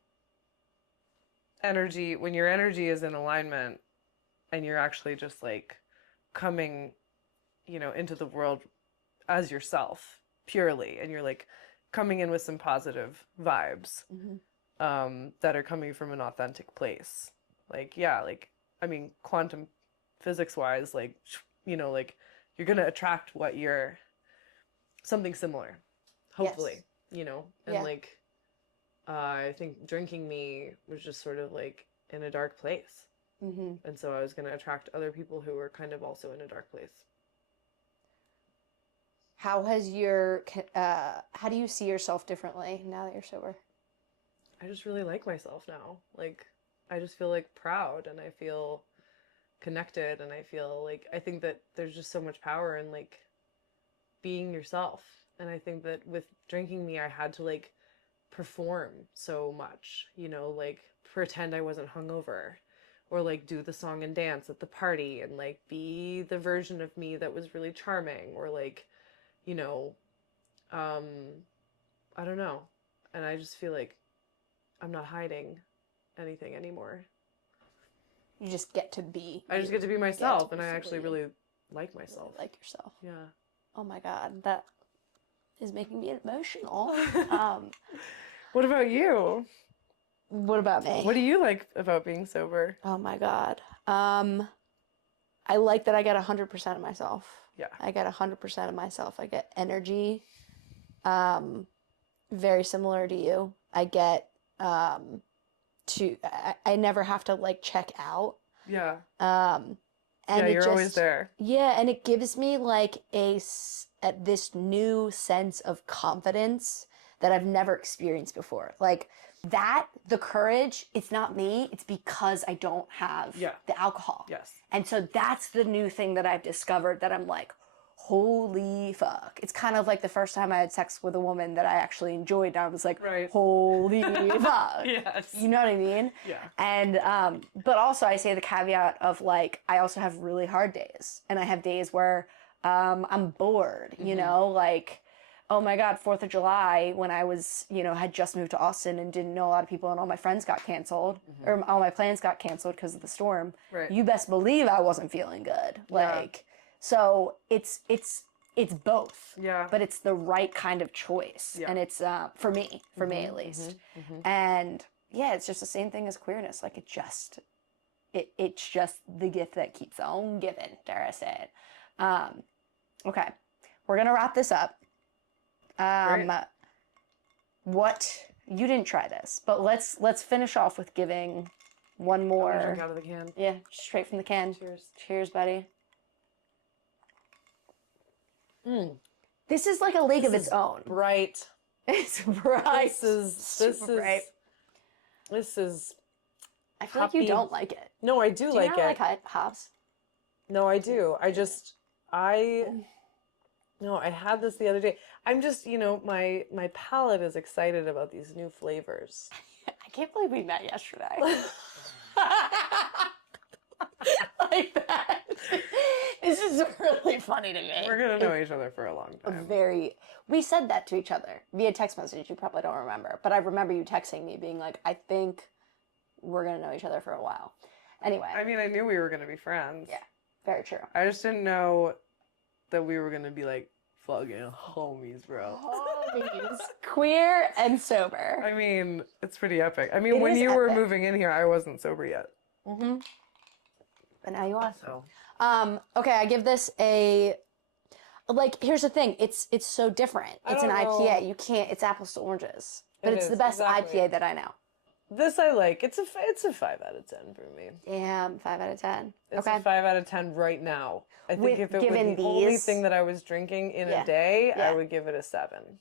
energy, when your energy is in alignment and you're actually just like coming, you know, into the world as yourself purely, and you're like coming in with some positive vibes that are coming from an authentic place. Like, yeah, like, I mean, quantum physics wise, like, you know, like, you're gonna attract what you're, something similar, hopefully, you know. And Yeah. like, I think drinking me was just sort of like in a dark place, and so I was gonna attract other people who were kind of also in a dark place. How do you see yourself differently now that you're sober? I just really like myself now. Like, I just feel like proud, and I feel connected, and I feel like, I think that there's just so much power in like being yourself. And I think that with drinking me, I had to like perform so much, you know, like pretend I wasn't hungover, or like do the song and dance at the party and like be the version of me that was really charming, or like, you know, I don't know. And I just feel like I'm not hiding anything anymore. You just get to be. I just get to be myself, and I actually really like myself. Really like yourself. Yeah. Oh my God, that is making me emotional. What about you? What about me? What do you like about being sober? Oh my God. I like that I get 100% of myself. Yeah. I get 100% of myself. I get energy. Very similar to you. I get I never have to like check out. Yeah. And yeah, it you're always there. Yeah, and it gives me like this new sense of confidence that I've never experienced before. Like that, the courage, it's not me, it's because I don't have the alcohol. Yes. And so that's the new thing that I've discovered that I'm like, holy fuck. It's kind of like the first time I had sex with a woman that I actually enjoyed. And I was like, holy fuck. Yes. You know what I mean? Yeah. And, but also I say the caveat of like, I also have really hard days. And I have days where I'm bored, you know, like, oh my God, 4th of July, when I was, you know, had just moved to Austin and didn't know a lot of people and all my friends got canceled, or all my plans got canceled because of the storm. Right. You best believe I wasn't feeling good. Like, so it's both. Yeah. But it's the right kind of choice. Yeah. And it's, for me at least. And yeah, it's just the same thing as queerness. Like it's just the gift that keeps on giving, dare I say it. Okay. We're going to wrap this up. What, you didn't try this, but let's finish off with giving one more. Drink out of the can. Yeah, straight from the can. Cheers. Cheers, buddy. This is like a league of its own. Bright. It's bright. This is. I feel like you don't like it. No, I do, Do like you it. not like hops? No, I do. No, I had this the other day. I'm just, you know, my palate is excited about these new flavors. I can't believe we met yesterday. Like that. This is really funny to me. We're gonna know each other for a long time. We said that to each other via text message. You probably don't remember, but I remember you texting me being like, I think we're gonna know each other for a while. Anyway. I mean, I knew we were gonna be friends. Yeah, very true. I just didn't know that we were gonna be like fucking homies, bro. Homies. Queer and sober. I mean, it's pretty epic. I mean, when you were moving in here, I wasn't sober yet. Mm-hmm. But now you are. So. Okay, I give this a, like, here's the thing. It's so different. It's an IPA. You can't, it's apples to oranges. But it's the best IPA that I know. This I like. It's a 5 out of 10 for me. Damn, 5 out of 10. It's Okay. a 5 out of 10 right now. I think if it was given the only these- thing that I was drinking in a day, Yeah. I would give it a 7.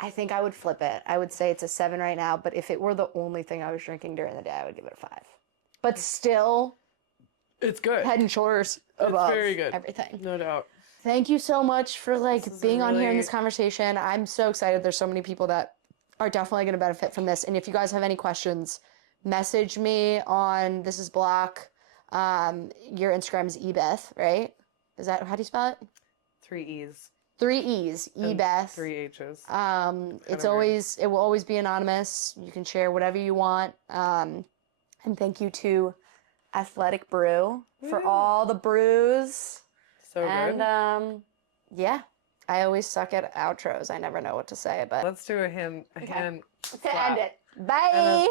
I think I would flip it. I would say it's a 7 right now, but if it were the only thing I was drinking during the day, I would give it a 5. But still, It's good. head and shoulders above very good. everything. No doubt. Thank you so much for like is being on here in really- this conversation. I'm so excited. There's so many people that are definitely going to benefit from this. And if you guys have any questions, message me on This Is Block. Your Instagram is ebeth, right? Is that how do you spell it? 3 E's. 3 E's, and ebeth. 3 H's. It's always, it will always be anonymous. You can share whatever you want. And thank you to Athletic Brew for all the brews. So good. And yeah, I always suck at outros. I never know what to say, but Let's do a hand. to Slap. end it. Bye.